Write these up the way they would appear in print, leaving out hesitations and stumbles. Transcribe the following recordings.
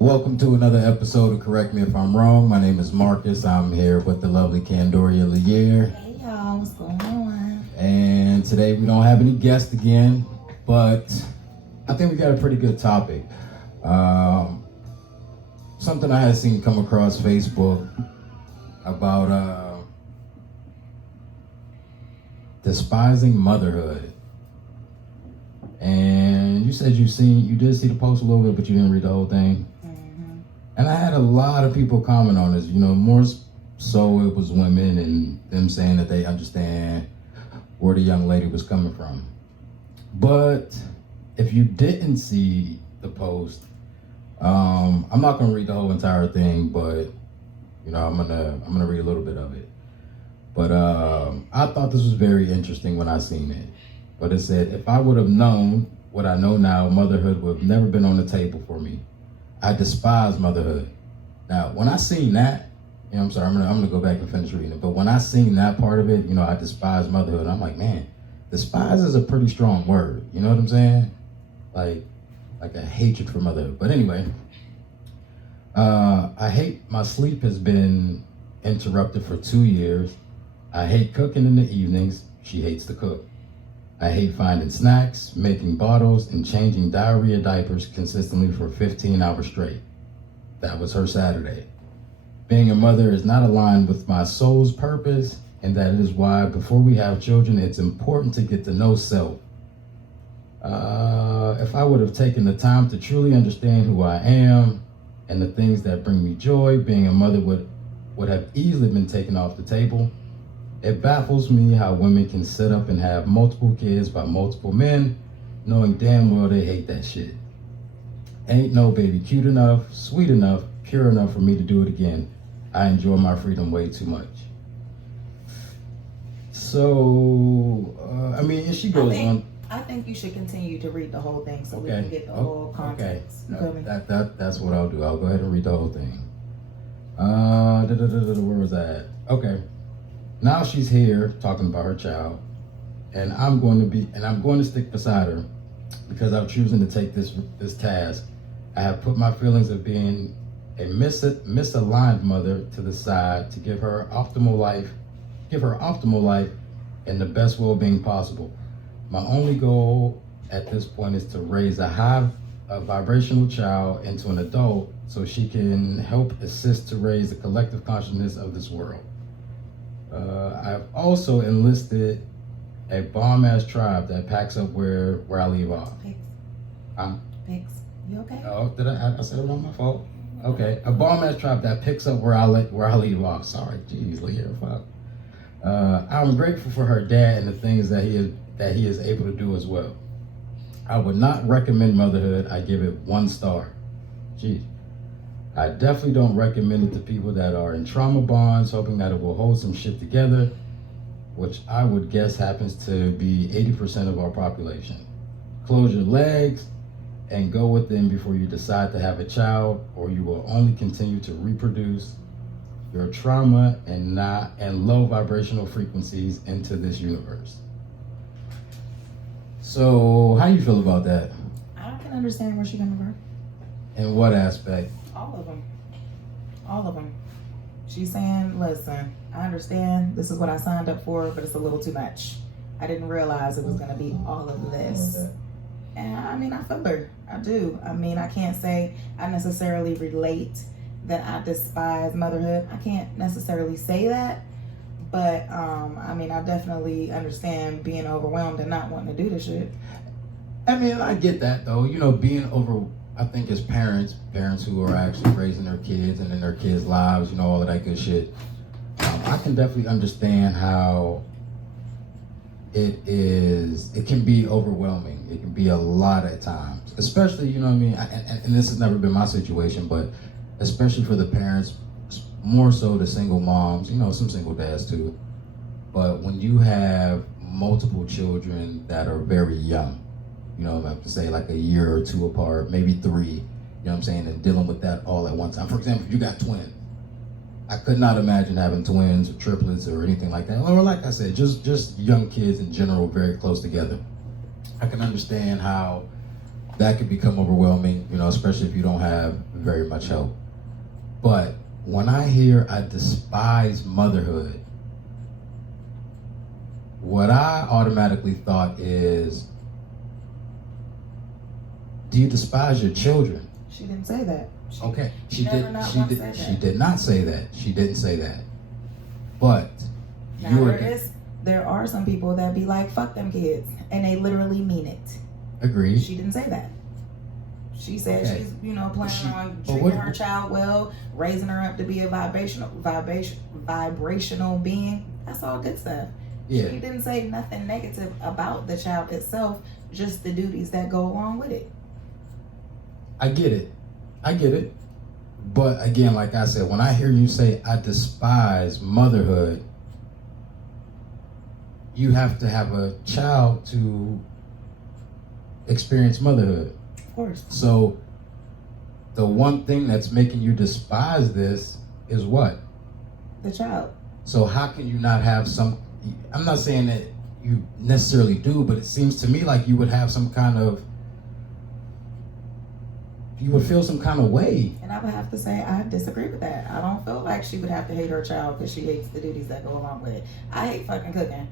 Welcome to another episode of Correct Me If I'm Wrong. My name is Marcus. I'm here with the lovely Candoria Lear. Hey y'all, what's going on? And today we don't have any guests again, but I think we got a pretty good topic. Something I had seen come across Facebook about despising motherhood. And you said you did see the post a little bit, but you didn't read the whole thing. Mm-hmm. And I had a lot of people comment on this, more so it was women and them saying that they understand where the young lady was coming from. But if you didn't see the post, I'm not gonna read the whole entire thing, but I'm gonna read a little bit of it. But I thought this was very interesting when I seen it. But it said, if I would have known what I know now, motherhood would have never been on the table for me. I despise motherhood. Now, when I seen that, I'm sorry, I'm gonna go back and finish reading it. But when I seen that part of it, I despise motherhood. I'm like, man, despise is a pretty strong word. You know what I'm saying? Like a hatred for motherhood. But anyway, my sleep has been interrupted for 2 years. I hate cooking in the evenings. She hates to cook. I hate finding snacks, making bottles, and changing diarrhea diapers consistently for 15 hours straight. That was her Saturday. Being a mother is not aligned with my soul's purpose, and that is why before we have children, it's important to get to know self. If I would have taken the time to truly understand who I am and the things that bring me joy, being a mother would have easily been taken off the table. It baffles me how women can sit up and have multiple kids by multiple men, knowing damn well they hate that shit. Ain't no baby cute enough, sweet enough, pure enough for me to do it again. I enjoy my freedom way too much. So, and she goes on. I think you should continue to read the whole thing so we can get the whole context. Okay. That's what I'll do. I'll go ahead and read the whole thing. Where was that? Okay. Now she's here talking about her child, and I'm going to stick beside her because I'm choosing to take this task. I have put my feelings of being a misaligned mother to the side to give her optimal life and the best well-being possible. My only goal at this point is to raise a vibrational child into an adult so she can help assist to raise the collective consciousness of this world. I've also enlisted a bomb-ass tribe that packs up where I leave off. Pigs. You okay? Oh, I said it on my fault? Okay, a bomb-ass tribe that picks up where I leave off. Sorry, jeez, Leah, fuck. I'm grateful for her dad and the things that he is able to do as well. I would not recommend motherhood. I give it 1 star. Jeez. I definitely don't recommend it to people that are in trauma bonds, hoping that it will hold some shit together, which I would guess happens to be 80% of our population. Close your legs and go within before you decide to have a child, or you will only continue to reproduce your trauma and low vibrational frequencies into this universe. So, how do you feel about that? I can understand where she's coming from. In what aspect? All of them. She's saying, listen, I understand this is what I signed up for, but it's a little too much. I didn't realize it was going to be all of this. Okay. And I feel her. I do. I can't say I necessarily relate that I despise motherhood. I can't necessarily say that. But, I definitely understand being overwhelmed and not wanting to do this shit. I get that, though. I think as parents who are actually raising their kids and in their kids' lives, all of that good shit, I can definitely understand how it can be overwhelming. It can be a lot at times, especially, and this has never been my situation, but especially for the parents, more so the single moms, some single dads too. But when you have multiple children that are very young, I have to say like a year or 2 apart, maybe 3, and dealing with that all at one time. For example, if you got twins, I could not imagine having twins or triplets or anything like that. Or like I said, just young kids in general, very close together. I can understand how that could become overwhelming, you know, especially if you don't have very much help. But when I hear I despise motherhood, what I automatically thought is, do you despise your children? She didn't say that. Okay, she did not say that. She did not say that. She didn't say that. But now there are some people that be like, fuck them kids, and they literally mean it. Agreed. She didn't say that. She said she's, you know, planning on treating her child well, raising her up to be a vibrational being. That's all good stuff. Yeah. She didn't say nothing negative about the child itself, just the duties that go along with it. I get it. But again, like I said, when I hear you say I despise motherhood, you have to have a child to experience motherhood. Of course. So the one thing that's making you despise this is what? The child. So how can you not have some, I'm not saying that you necessarily do, but it seems to me like you would have some kind of, you would feel some kind of way. And I would have to say I disagree with that. I don't feel like she would have to hate her child because she hates the duties that go along with it. I hate fucking cooking.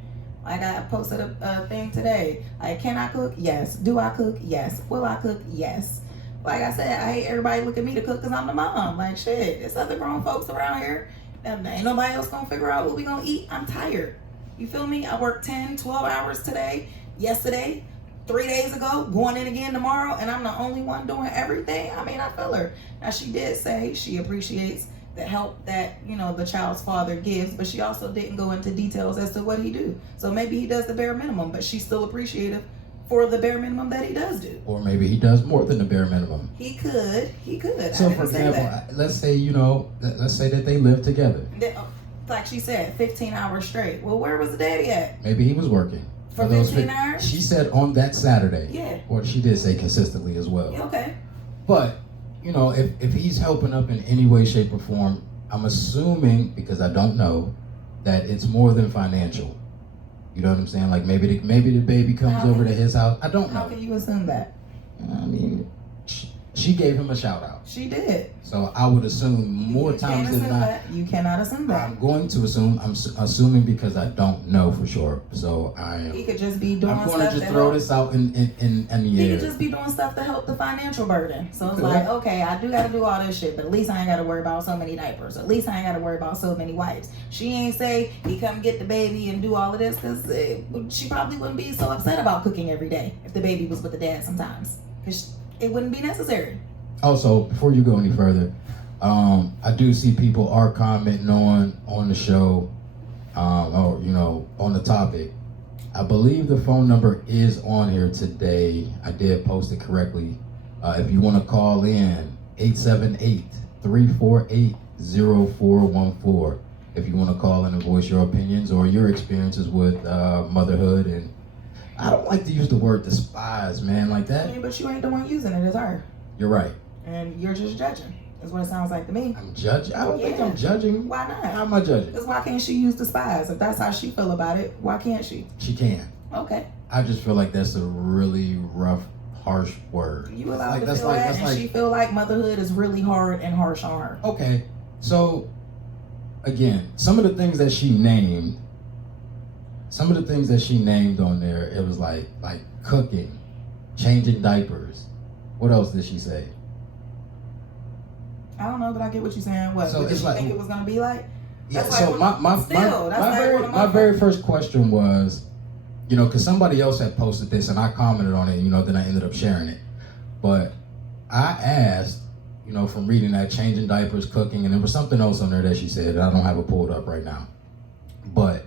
Like I posted a thing today. Like, can I cook? Yes. Do I cook? Yes. Will I cook? Yes. Like I said, I hate everybody look at me to cook because I'm the mom. Like, shit, there's other grown folks around here. And ain't nobody else gonna figure out what we gonna eat. I'm tired. You feel me? I worked 10, 12 hours today, yesterday, 3 days ago, going in again tomorrow, and I'm the only one doing everything. I mean, I feel her. Now, she did say she appreciates the help that, you know, the child's father gives, but she also didn't go into details as to what he do. So maybe he does the bare minimum, but she's still appreciative for the bare minimum that he does do. Or maybe he does more than the bare minimum. He could. So for example, let's say, you know, let's say that they live together. Like she said, 15 hours straight. Well, where was the daddy at? Maybe he was working. For 15 hours? She said on that Saturday. Yeah. Or she did say consistently as well. Okay. But, you know, if he's helping up in any way, shape, or form, I'm assuming, because I don't know, that it's more than financial. You know what I'm saying? Like maybe the baby comes over to his house. I don't know. How can you assume that? I mean, she gave him a shout out. She did. So I would assume more times than not. You cannot assume that. I'm going to assume. I'm assuming because I don't know for sure. So He could just be doing stuff. I'm going to just throw this out in the air. He could just be doing stuff to help the financial burden. So it's like, okay, I do got to do all this shit, but at least I ain't got to worry about so many diapers. At least I ain't got to worry about so many wipes. She ain't say he come get the baby and do all of this because she probably wouldn't be so upset about cooking every day if the baby was with the dad sometimes. Because it wouldn't be necessary. Also, before you go any further, I do see people are commenting on the show, or you know, on the topic. I believe the phone number is on here today. I did post it correctly. If you want to call in, 878-348-0414. If you want to call in and voice your opinions or your experiences with motherhood. And I don't like to use the word despise, man, like that. I mean, but you ain't the one using it, it's her. You're right. And you're just judging. That's what it sounds like to me. I'm judging? I don't think I'm judging. Why not? How am I judging? Because why can't she use despise? If that's how she feel about it, why can't she? She can. Okay. I just feel like that's a really rough, harsh word. You allowed to feel that, and she feel like motherhood is really hard and harsh on her. Okay. So, again, some of the things that she named on there, it was like cooking, changing diapers. What else did she say? I don't know, but I get what you're saying. What? So what did you think it was gonna be like? Yeah. So my very first question was, you know, because somebody else had posted this and I commented on it. You know, then I ended up sharing it. But I asked, you know, from reading that, changing diapers, cooking, and there was something else on there that she said. I don't have it pulled up right now. But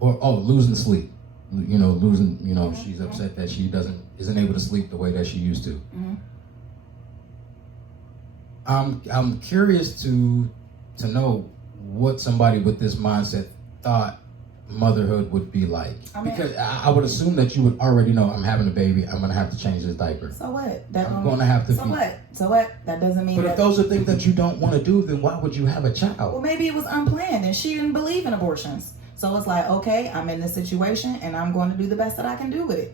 losing sleep. You know, she's upset that she isn't able to sleep the way that she used to. Mm-hmm. I'm curious to know what somebody with this mindset thought motherhood would be like. Because I would assume that you would already know, I'm having a baby, I'm gonna have to change this diaper. So what? I'm gonna have to. So what? That doesn't mean. But if those are things that you don't want to do, then why would you have a child? Well, maybe it was unplanned and she didn't believe in abortions. So it's like, okay, I'm in this situation and I'm going to do the best that I can do with it.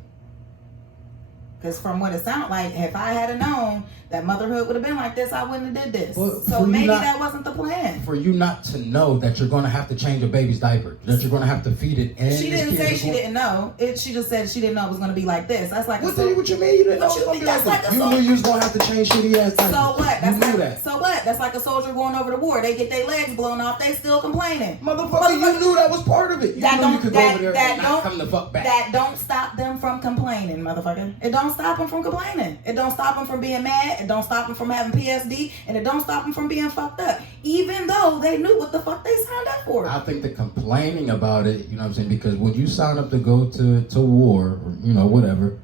Because from what it sounded like, if I had known that motherhood would have been like this, I wouldn't have did this. Well, so maybe that wasn't the plan. For you not to know that you're going to have to change a baby's diaper, that you're going to have to feed it. And she didn't say she didn't know. She just said she didn't know it was going to be like this. That's like what you mean? You didn't know it was going to be like this? You knew you was going to have to change shitty ass diapers. So what? You knew that. So what? That's like a soldier going over to war. They get their legs blown off. They still complaining. Motherfucker, you knew that was part of it. You knew you could go over there and not come the fuck back. That don't stop them from complaining, motherfucker. It don't stop them from complaining. It don't stop them from being mad. It don't stop them from having PSD, and it don't stop them from being fucked up, even though they knew what the fuck they signed up for. I think the complaining about it, you know what I'm saying, because when you sign up to go to war, or, you know, whatever,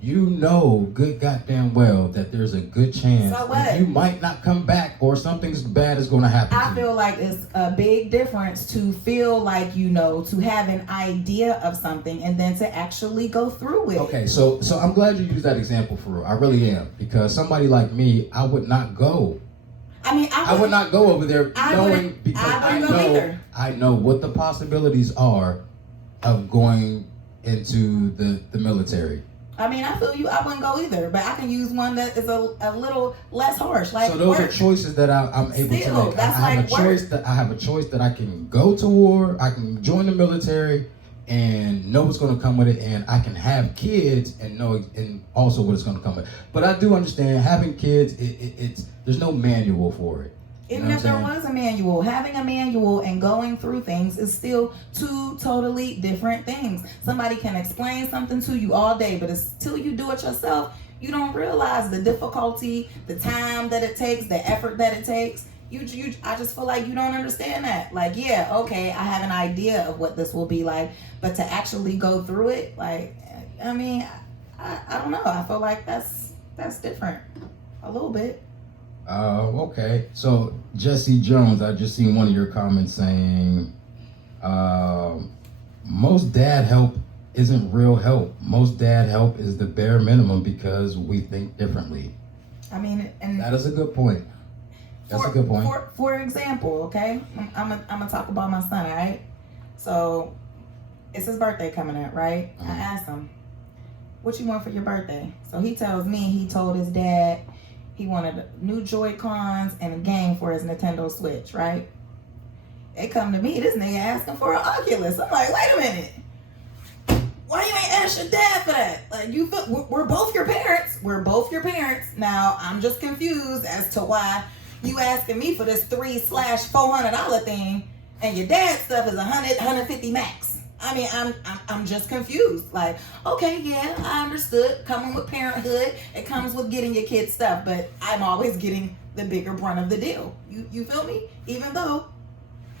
you know good goddamn well that there's a good chance that you might not come back or something bad is going to happen. I feel like it's a big difference to feel like you know, to have an idea of something and then to actually go through it. Okay, so I'm glad you used that example for real. I really am, because somebody like me, I would not go. I mean, I would not go over there knowing, because I know what the possibilities are of going into the military. I mean, I feel you. I wouldn't go either, but I can use one that is a little less harsh. Like, so those are choices that I'm able to make. That's I have a choice that I can go to war, I can join the military, and know what's going to come with it, and I can have kids and know and also what it's going to come with. But I do understand having kids. It's there's no manual for it. Even if there was a manual, having a manual and going through things is still two totally different things. Somebody can explain something to you all day, but until you do it yourself, you don't realize the difficulty, the time that it takes, the effort that it takes. I just feel like you don't understand that. Like, yeah, okay, I have an idea of what this will be like, but to actually go through it, like, I mean, I don't know. I feel like that's different a little bit. Okay. So Jesse Jones, I just seen one of your comments saying, most dad help isn't real help. Most dad help is the bare minimum because we think differently. I mean, and that is a good point. That's a good point. For example, okay, I'm gonna talk about my son, all right? So it's his birthday coming up, right? I asked him, what you want for your birthday? So he tells me he told his dad he wanted new Joy-Cons and a game for his Nintendo Switch, right? They come to me, this nigga asking for an Oculus. I'm like, wait a minute. Why you ain't ask your dad for that? Like, we're both your parents. We're both your parents. Now, I'm just confused as to why you asking me for this $3/400 thing and your dad's stuff is $150 max. I mean, I'm just confused. Like, okay, yeah, I understood. Coming with parenthood, it comes with getting your kids stuff, but I'm always getting the bigger brunt of the deal. You feel me? Even though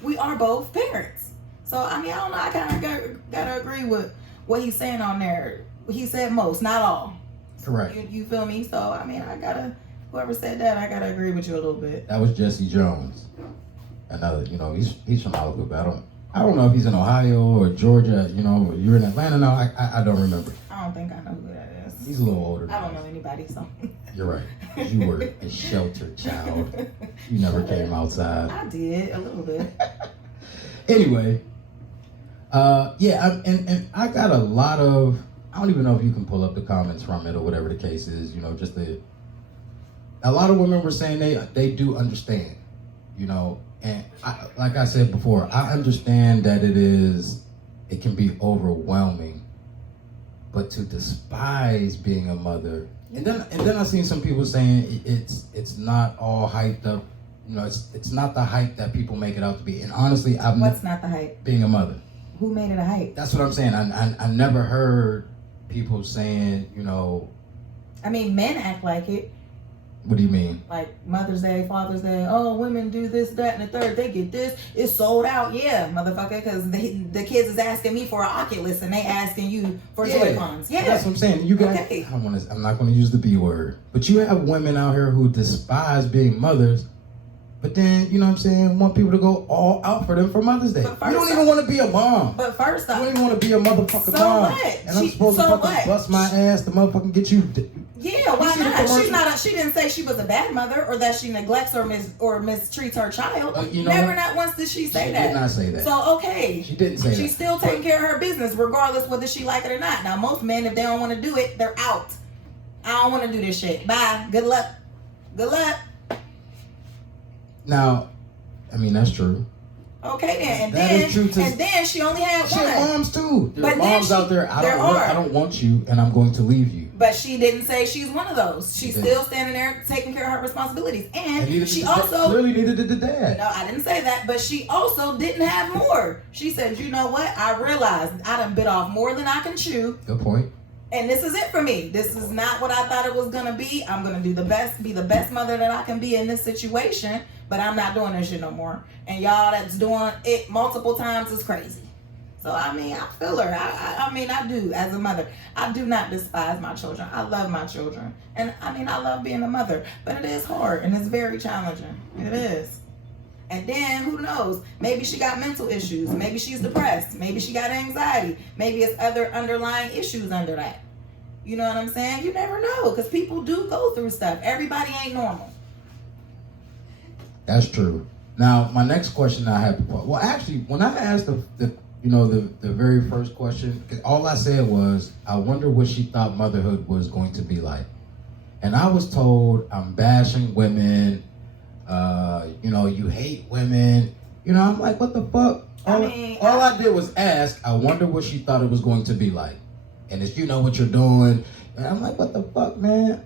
we are both parents. So, I mean, I don't know. I kind of gotta agree with what he's saying on there. He said most, not all. Correct. You feel me? So, I mean, whoever said that, I gotta agree with you a little bit. That was Jesse Jones. Another, you know, he's from Hollywood, but I don't know if he's in Ohio or Georgia. You know, you're in Atlanta now. I don't remember. I don't think I know who that is. He's a little older. I don't know anybody, so. You're right. You were a sheltered child. You never came outside. I did a little bit. Anyway, yeah, and I got a lot of. I don't even know if you can pull up the comments from it or whatever the case is. You know, just a lot of women were saying they do understand. You know. And like I said before, I understand that it can be overwhelming, but to despise being a mother, and then I seen some people saying it's not all hyped up, you know, it's not the hype that people make it out to be. And honestly, what's not the hype? Being a mother. Who made it a hype? That's what I'm saying. I never heard people saying, you know. I mean, men act like it. What do you mean? Like Mother's Day, Father's Day. Oh, women do this, that, and the third. They get this. It's sold out. Yeah, motherfucker. Because the kids is asking me for an Oculus and they asking you for Joy-Cons. Yeah, that's what I'm saying. You guys. Okay. I'm not going to use the B word, but you have women out here who despise being mothers, but then you know what I'm saying, want people to go all out for them for Mother's Day. You don't even want to be a mom. But first off, you don't even want to be a motherfucking mom. What? And I'm supposed to fucking bust my ass to motherfucking get you. Yeah, why not? She didn't say she was a bad mother or that she neglects or mistreats her child. You know Never, not once did she say that. She did not say that. So okay, she didn't say that. She's still taking care of her business, regardless whether she like it or not. Now, most men, if they don't want to do it, they're out. I don't want to do this shit. Bye. Good luck. Good luck. Now, I mean, that's true. Okay then, and That then is true and then she only had Shit, one. moms too. There But are moms then out there. I are. don't want you, and I'm going to leave you. But she didn't say she's one of those. She's She still standing there taking care of her responsibilities, and she also clearly needed the dad. No, I didn't say that, but she also didn't have more. She said, "You know what? I realized I done bit off more than I can chew. Good point. And this is it for me. This is not what I thought it was gonna be. I'm gonna do the best, be the best mother that I can be in this situation. But I'm not doing this shit no more. And y'all that's doing it multiple times is crazy." So I mean, I feel her. I mean, I do as a mother. I do not despise my children. I love my children, and I mean, I love being a mother. But it is hard and it's very challenging. It is. And then who knows? Maybe she got mental issues. Maybe she's depressed. Maybe she got anxiety. Maybe it's other underlying issues under that. You know what I'm saying? You never know, because people do go through stuff. Everybody ain't normal. That's true. Now, my next question I have, well, actually, when I asked the very first question, all I said was, I wonder what she thought motherhood was going to be like. And I was told, I'm bashing women, you hate women. I'm like, what the fuck? All I did was ask, I wonder what she thought it was going to be like. And it's, what you're doing. And I'm like, what the fuck, man?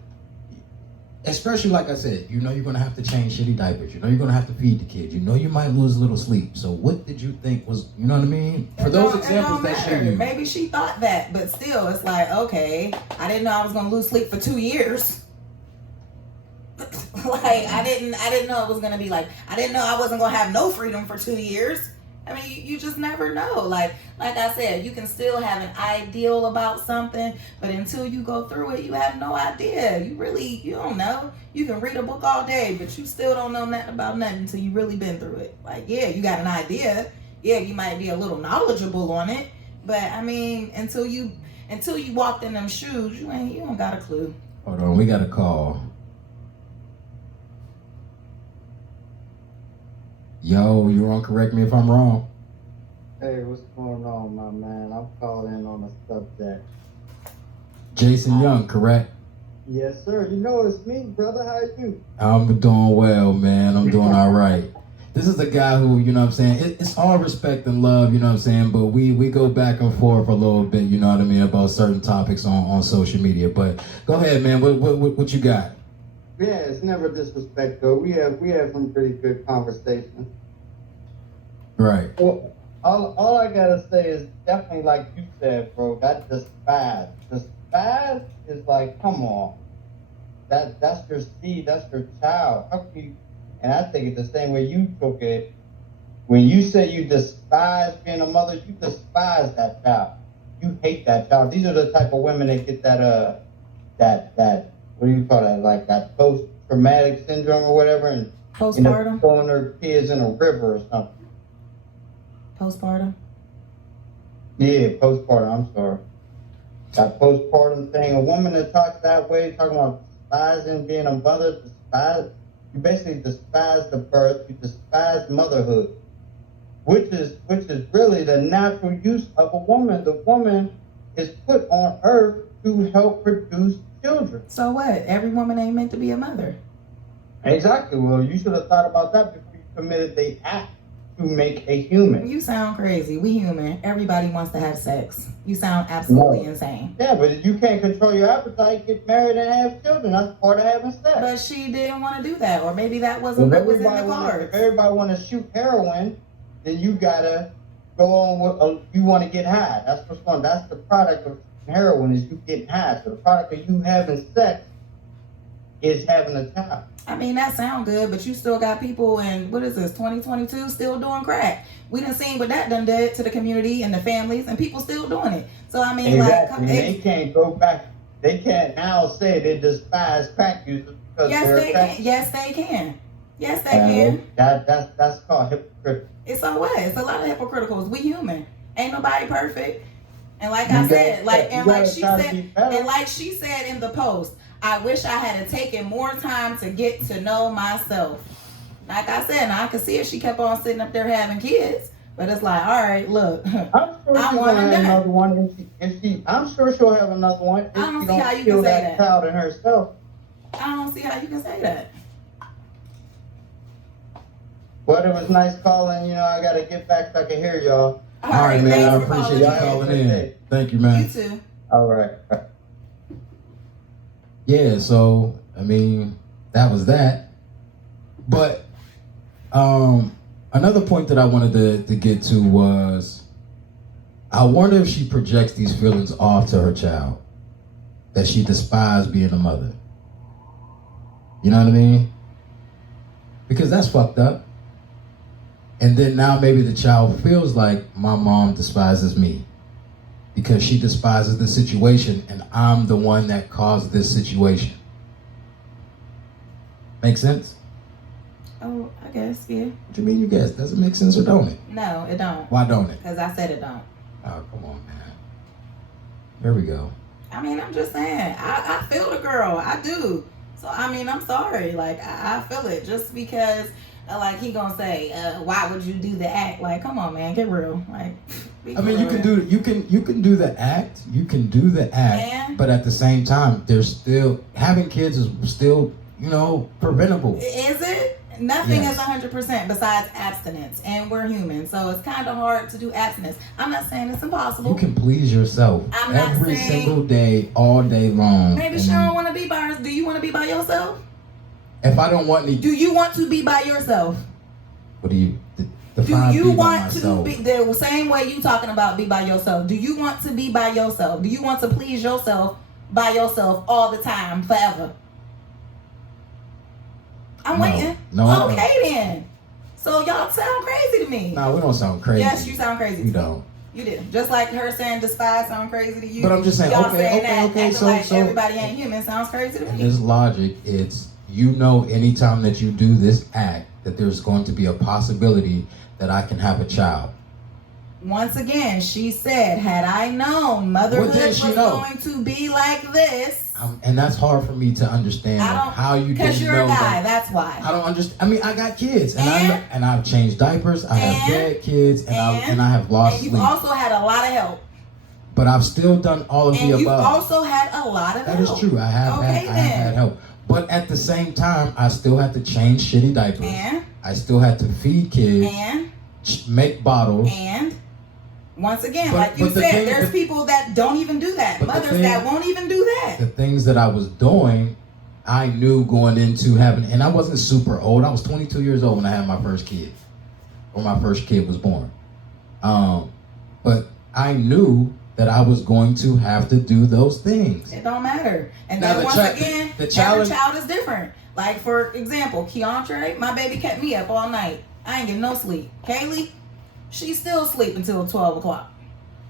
Especially, like I said, you're going to have to change shitty diapers. You're going to have to feed the kids. You might lose a little sleep. So what did you think was, you know what I mean? For those examples, that shit. Maybe she thought that, but still, it's like, okay, I didn't know I was going to lose sleep for 2 years. Like, I didn't know it was going to be like, I didn't know I wasn't going to have no freedom for 2 years. I mean, you just never know. Like I said, you can still have an ideal about something, but until you go through it, you have no idea. You don't know. You can read a book all day, but you still don't know nothing about nothing until you really been through it. Like, yeah, you got an idea. Yeah, you might be a little knowledgeable on it, but I mean, until you walked in them shoes, you don't got a clue. Hold on, we got a call. Yo, you wrong, correct me if I'm wrong. Hey, what's going on, my man? I'm calling on a subject. Jason Young, correct? Yes, sir. It's me, brother. How are you? I'm doing well, man. I'm doing all right. This is a guy who, it's all respect and love, but we go back and forth a little bit, about certain topics on social media. But go ahead, man. What you got? Yeah, it's never disrespect, though. We have some pretty good conversation. Right. Well, all I gotta say is definitely like you said, bro. That despise is like, come on. That's your seed. That's your child. How can you? And I think it's the same way you took it. When you say you despise being a mother, you despise that child. You hate that child. These are the type of women that get that what do you call that? Like that post-traumatic syndrome or whatever, and postpartum, throwing their kids in a river or something. Postpartum. Yeah, postpartum. I'm sorry. That postpartum thing. A woman that talks that way, talking about despising being a mother, you basically despise the birth. You despise motherhood, which is really the natural use of a woman. The woman is put on earth to help produce children. So what? Every woman ain't meant to be a mother. Exactly. Well, you should have thought about that before you committed the act to make a human. You sound crazy. We human. Everybody wants to have sex. You sound absolutely insane. Yeah, but if you can't control your appetite, get married and have children. That's part of having sex. But she didn't want to do that, or maybe that wasn't what was in the cards. If everybody want to shoot heroin, then you gotta go on with. You want to get high. That's what's going. That's the product of heroin, is you getting high. So the product of you having sex is having a child. I mean, that sound good, but you still got people in, what is this, 2022, still doing crack. We done seen what that done did to the community and the families, and people still doing it. So, I mean, exactly. They can't go back. They can't now say they despise crack users because they can. Yes, they can. Yes, they can. That's called hypocritical. It's a what? It's a lot of hypocriticals. We human. Ain't nobody perfect. And like I said, like she said in the post, I wish I had taken more time to get to know myself. Like I said, and I could see if she kept on sitting up there having kids. But it's like, all right, look, I'm sure I she's want gonna have that. another one. I'm sure she'll have another one if I don't she see how don't you kill can say that that. child in herself. I don't see how you can say that. But it was nice calling. I gotta get back so I can hear y'all. All right, man. I thanks for appreciate you calling calling in. Thank you, man. You too. All right. Yeah, so I mean, that was that. But another point that I wanted to get to was, I wonder if she projects these feelings off to her child, that she despised being a mother. You know what I mean? Because that's fucked up. And then now maybe the child feels like my mom despises me because she despises the situation and I'm the one that caused this situation. Make sense? Oh, I guess, yeah. What do you mean you guess? Does it make sense or don't it? No, it don't. Why don't it? Because I said it don't. Oh, come on, man. Here we go. I mean, I'm just saying, I feel the girl. I do. So, I mean, I'm sorry. Like, I feel it. Just because, like, he gonna say, why would you do the act? Like, come on, man, get real. Like, I mean, you can do the act. You can do the act. And? But at the same time, there's still, having kids is still, preventable. Is it? Nothing Yes. is 100% besides abstinence, and we're human, so it's kind of hard to do abstinence. I'm not saying it's impossible. You can please yourself I'm not every saying- single day, all day long. Maybe she don't want to be by herself. Do you want to be by yourself? If I don't want any, Do you want to be by yourself? what do you Do define? you be by want to myself? be the same way you talking about be by yourself? Do you want to be by yourself? Do you want to please yourself by yourself all the time, forever? I'm No. waiting. No, I don't. Okay then. So y'all sound crazy to me. No, we don't sound crazy. Yes, you sound crazy. We to me. don't. You did. Just like her saying despise sound crazy to you. But I'm just saying, Y'all okay, saying that, okay, acting so- like so- everybody ain't human sounds crazy to In me. this logic, it's, anytime that you do this act, that there's going to be a possibility that I can have a child. Once again, she said, had I known motherhood What did was she know? going to be like this, And that's hard for me to understand I don't- how you because didn't you're know a guy, that. that's why. I don't understand. I mean, I got kids, And- and I've changed diapers. I have dead kids, and I have lost And you've sleep. also had a lot of help. But I've still done all of And the you've above. also had a lot of That help. is true. I have Okay, had then. help. But at the same time, I still had to change shitty diapers. And, I still had to feed kids, make bottles. and once again, But- like you but the said, thing- there's people that don't even do that. But the Mothers thing- that won't even do that. The things that I was doing, I knew going into having, and I wasn't super old. I was 22 years old when I had my first kid, or my first kid was born. But I knew that I was going to have to do those things. It don't matter. And Now, then the once chi- again, the challenge- every child is different. Like, for example, Keontre, my baby kept me up all night. I ain't getting no sleep. Kaylee, she still sleep until 12 o'clock.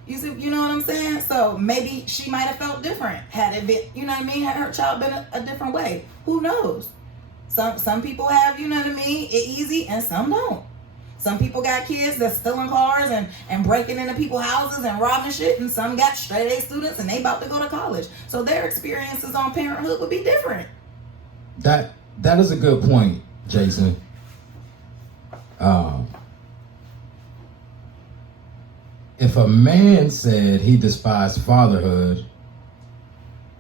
You see, you know what I'm saying? So maybe she might have felt different had it been, you know what I mean, had her child been a different way. Who knows? Some people have, you know what I mean, it easy, and some don't. Some people got kids that's stealing cars and breaking into people's houses and robbing shit, and some got straight A students and they about to go to college. So their experiences on parenthood would be different. That is a good point, Jason. If a man said he despised fatherhood,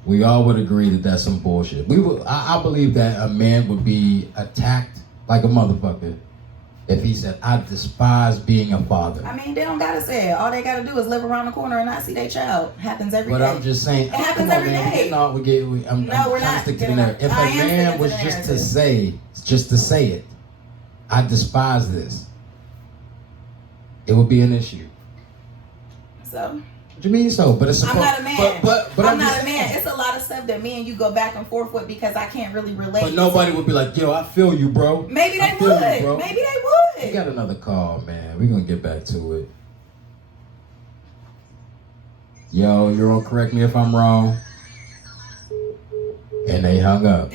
we all would agree that that's some bullshit. I believe that a man would be attacked like a motherfucker if he said, I despise being a father. I mean, they don't gotta say it. All they gotta do is live around the corner and not see their child. Happens every day. But I'm just saying, It happens come on, every man, day. I'm No, trying we're to not stick to the getting narrative. If I a am man sticking was to the just to say it, I despise this, it would be an issue. So What do you mean so? But it's I'm not a man. But I'm not just a man. saying. It's a lot of stuff that me and you go back and forth with because I can't really relate. But nobody would be like, yo, I feel you, bro. Maybe I they feel would. you, bro. Maybe they We would. got another call, man. We're gonna get back to it. Yo, you're on Correct Me If I'm Wrong. And they hung up.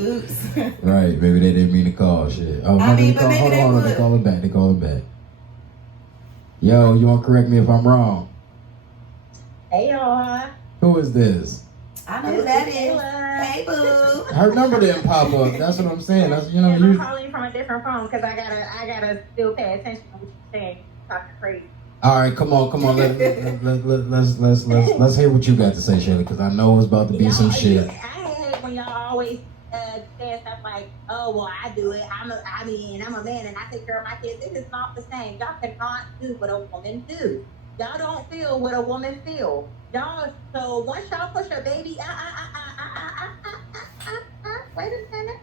Oops. Right, maybe they didn't mean to call. Shit. Oh, I no, mean, they but maybe they hold on. would. They call it back. They call it back. Yo, you want to correct me if I'm wrong? Hey y'all. Who is this? I I know who that is. Hey, boo. Her number didn't pop up. That's what I'm saying. That's And I'm calling you from a different phone because I gotta still pay attention to what you're saying. You're talking crazy. All right, come on. Let's hear what you got to say, Shayla, because I know it's about to be some shit. I hate when y'all always say stuff like, "Oh, well, I do it. I'm a man and I take care of my kids." It is not the same. Y'all cannot do what a woman do. Y'all don't feel what a woman feel. Y'all. So once y'all push a baby, wait a minute.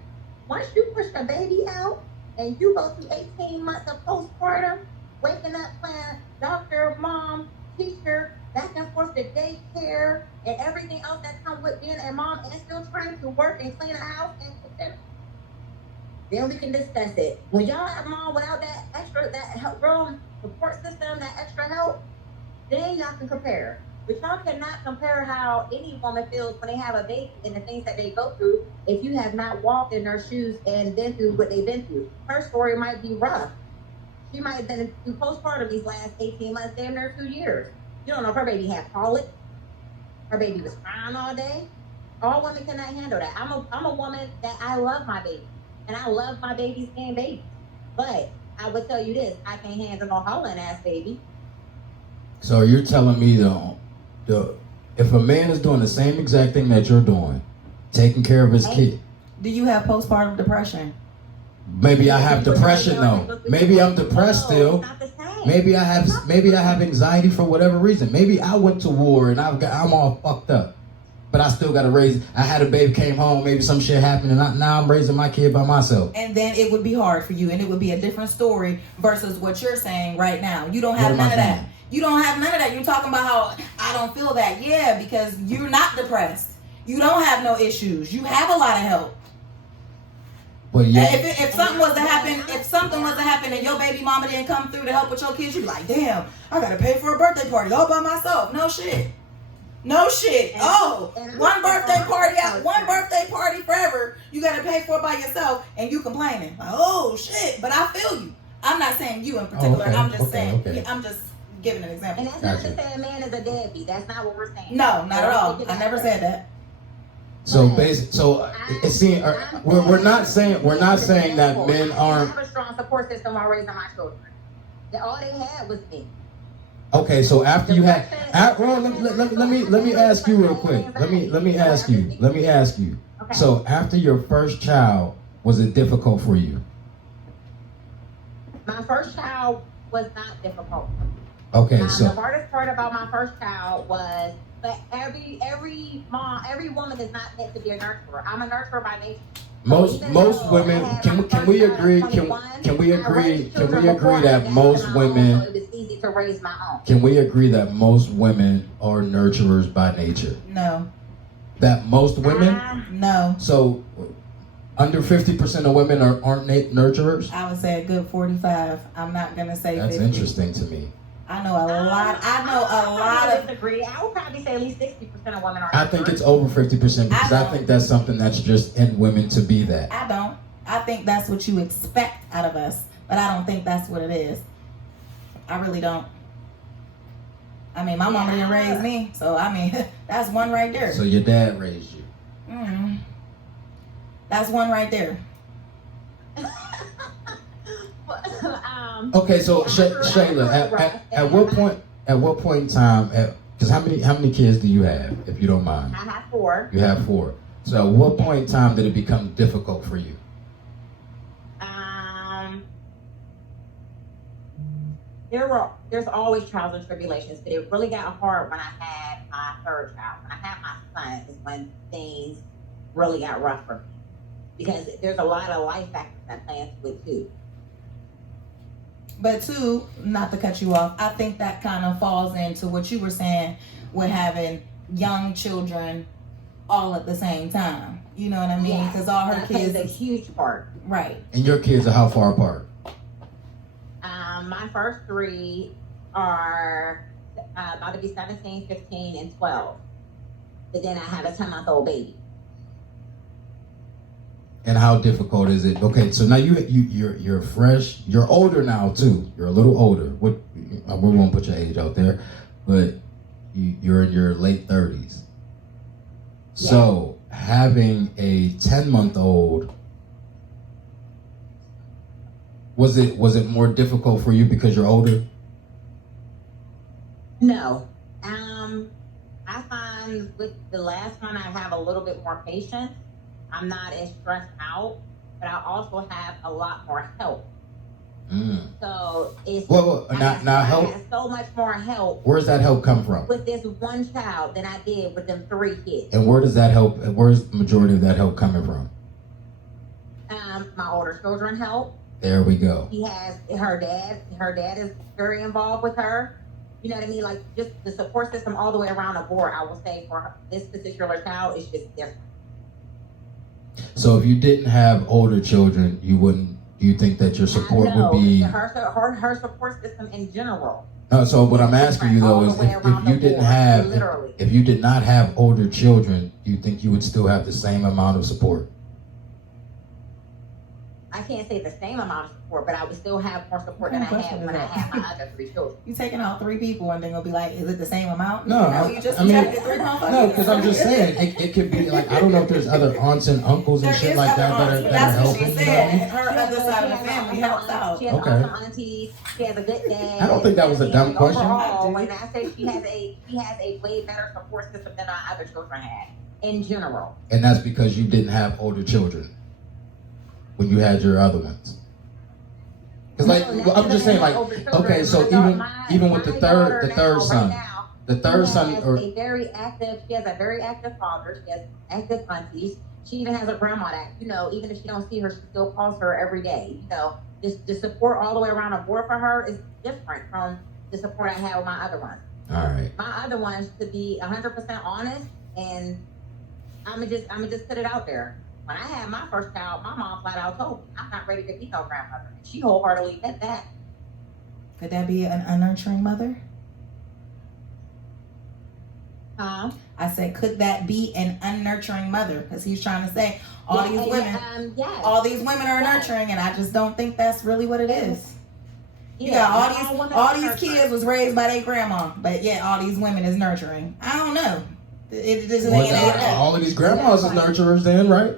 Once you push a baby out and you go through 18 months of postpartum, waking up playing doctor, mom, teacher, back and forth to daycare, and everything else that comes with being a mom and still trying to work and clean a house and cook dinner. Then we can discuss it. When y'all have mom without that extra, that help, real support system, that extra help, then y'all can compare. But y'all cannot compare how any woman feels when they have a baby and the things that they go through if you have not walked in their shoes and been through what they've been through. Her story might be rough. She might have been through postpartum these last 18 months, damn near 2 years. You don't know if her baby had colic. Her baby was crying all day. All women cannot handle that. I'm a woman that I love my baby. And I love my babies and babies. But I would tell you this, I can't handle no hollering ass baby. So you're telling me if a man is doing the same exact thing that you're doing, taking care of his kid. Do you have postpartum depression? Maybe I have depression though. Maybe I'm depressed still. Maybe I have anxiety for whatever reason. Maybe I went to war and I'm all fucked up. But I still gotta raise. I had a baby, came home, maybe some shit happened, and now I'm raising my kid by myself. And then it would be hard for you, and it would be a different story versus what you're saying right now. You don't have none of that. You don't have none of that. You're talking about how I don't feel that. Yeah, because you're not depressed. You don't have no issues. You have a lot of help. But yeah, if something was to happen, and your baby mama didn't come through to help with your kids, you'd be like, damn, I gotta pay for a birthday party all by myself. No shit. Oh, one birthday party forever. You gotta pay for it by yourself, and you complaining. Like, oh shit. But I feel you. I'm not saying you in particular. Okay, I'm just saying. okay. I'm just giving an example. And that's not to say a man is a deadbeat. That's not what we're saying. No, not at all. I never said that. So it seems we're not saying that men aren't. I have a strong support system while raising my children. All they had was me. Okay, so after you had, let me ask you real quick. Let me ask you. Okay. So after your first child, was it difficult for you? My first child was not difficult. Okay, The so hardest part about my first child was that every woman is not meant to be a nurturer. I'm a nurturer by nature. most women can we agree that most women it was easy to raise my own. can we agree that most women are nurturers by nature? No. That most women? No. So under 50% of women aren't nurturers? I would say a good 45. I'm not gonna say That's 50. interesting to me. I know a lot. I know a lot of. Disagree. I would probably say at least 60% of women are. I think it's over 50% because I think that's something that's just in women to be that. I don't. I think that's what you expect out of us, but I don't think that's what it is. I really don't. I mean, my mama didn't raise me, so I mean, that's one right there. So your dad raised you. That's one right there. Okay, so Shayla, at what point in time? Because how many kids do you have, if you don't mind? I have 4. You have 4. So at what point in time did it become difficult for you? There's always trials and tribulations, but it really got hard when I had my 3rd child. When I had my son is when things really got rough for me, because there's a lot of life factors that play into it too. But too, not to cut you off, I think that kind of falls into what you were saying with having young children all at the same time. You know what I mean? Because all her kids, a huge part. Right. And your kids are how far apart? My first 3 are about to be 17, 15, and 12. But then I have a 10-month-old baby. And how difficult is it? Okay, so now you're fresh. You're older now too. You're a little older. We won't put your age out there, but you're in your late 30s. So having a 10-month-old, was it more difficult for you because you're older? No. I find with the last one, I have a little bit more patience. I'm not as stressed out, but I also have a lot more help. So it's I have so much more help. Where's that help come from? With this one child than I did with them 3 kids. And where does that help? Where's the majority of that help coming from? My older children help. There we go. He has her dad. Her dad is very involved with her. You know what I mean? Like, just the support system all the way around the board, I will say, for this particular child is just different. So if you didn't have older children, you wouldn't. Do you think that your support would be her support system in general? No. So what I'm asking you though is, if you didn't have, if you did not have older children, do you think you would still have the same amount of support? I can't say the same amount of support, but I would still have more support than I had when I had my other 3 children. You taking out 3 people and then gonna be like, is it the same amount? No, you just I mean, subtracted 3 motherfuckers. no, because I'm just saying it could be like, I don't know if there's other aunts and uncles and shit like that that are That's what helping. she said. Her other side of the family helps out. She has Okay. awesome aunties. She has a good dad. I don't think that was a dumb question. Overall, when I say she has a way better support system than our other children had in general. And that's because you didn't have older children when you had your other ones. Because I'm just saying, like, okay, so even with the third son, she has a very active father. She has active aunties. She even has a grandma that, even if she don't see her, she still calls her every day. Just the support all the way around the board for her is different from the support I have with my other ones. All right. My other ones, to be 100% honest, and I'm just put it out there. When I had my first child, my mom flat out told me, I'm not ready to be no grandmother. And she wholeheartedly said that. Could that be an unnurturing mother? I said, could that be an unnurturing mother? Because he's trying to say all these women are nurturing, and I just don't think that's really what it is. All these kids was raised by their grandma, but yet all these women is nurturing. I don't know. All of these grandmas is nurturers then, right?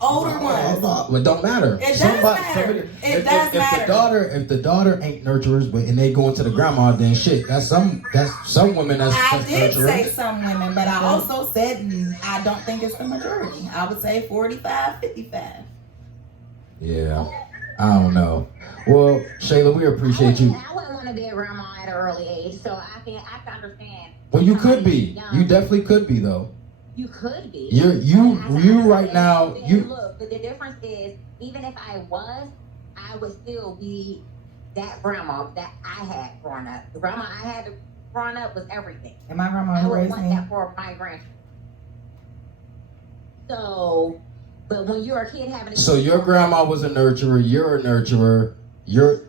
Older ones. It don't matter. It does matter. If the daughter ain't nurturers, and they go into the grandma, then shit, that's some women that's I did nurturers. say some women, but I also said I don't think it's the majority. I would say 45, 55. Yeah, I don't know. Well, Shayla, we appreciate you. I wouldn't want to be a grandma at an early age, so I can understand. Well, you could be. You definitely could be, though. You could be. You right now. Look, but the difference is, even if I was, I would still be that grandma that I had growing up. The grandma I had growing up was everything. And my grandma I would raised want me. that for my grandchildren. So, but when you're a kid having So your grandma was a nurturer. You're a nurturer. You're a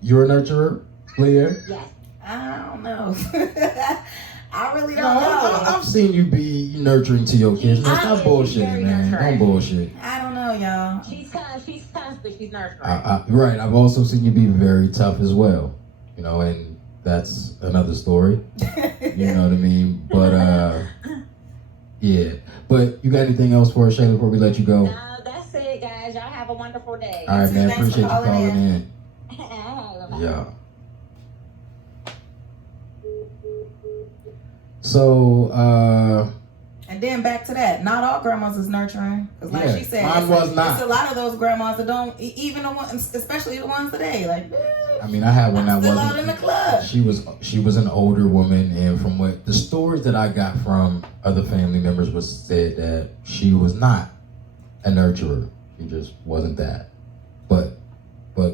nurturer, Leah? Yes. I don't know. I really don't know. I've seen you be nurturing to your kids. Man, stop bullshitting, man. Don't bullshit. I don't know, y'all. She's tough, but she's nurturing. Right. I've also seen you be very tough as well. And that's another story. You know what I mean? But yeah. But you got anything else for us, Shayla, before we let you go? No, that's it, guys. Y'all have a wonderful day. All right, man. Thanks Appreciate for you calling in. Yeah. So, and then back to that, not all grandmas is nurturing. Because like she said, mine was not. It's a lot of those grandmas that don't, even the ones, especially the ones today. Like, I mean, I had one that still wasn't. out in the club. She was an older woman, and from what the stories that I got from other family members was said that she was not a nurturer. She just wasn't that. But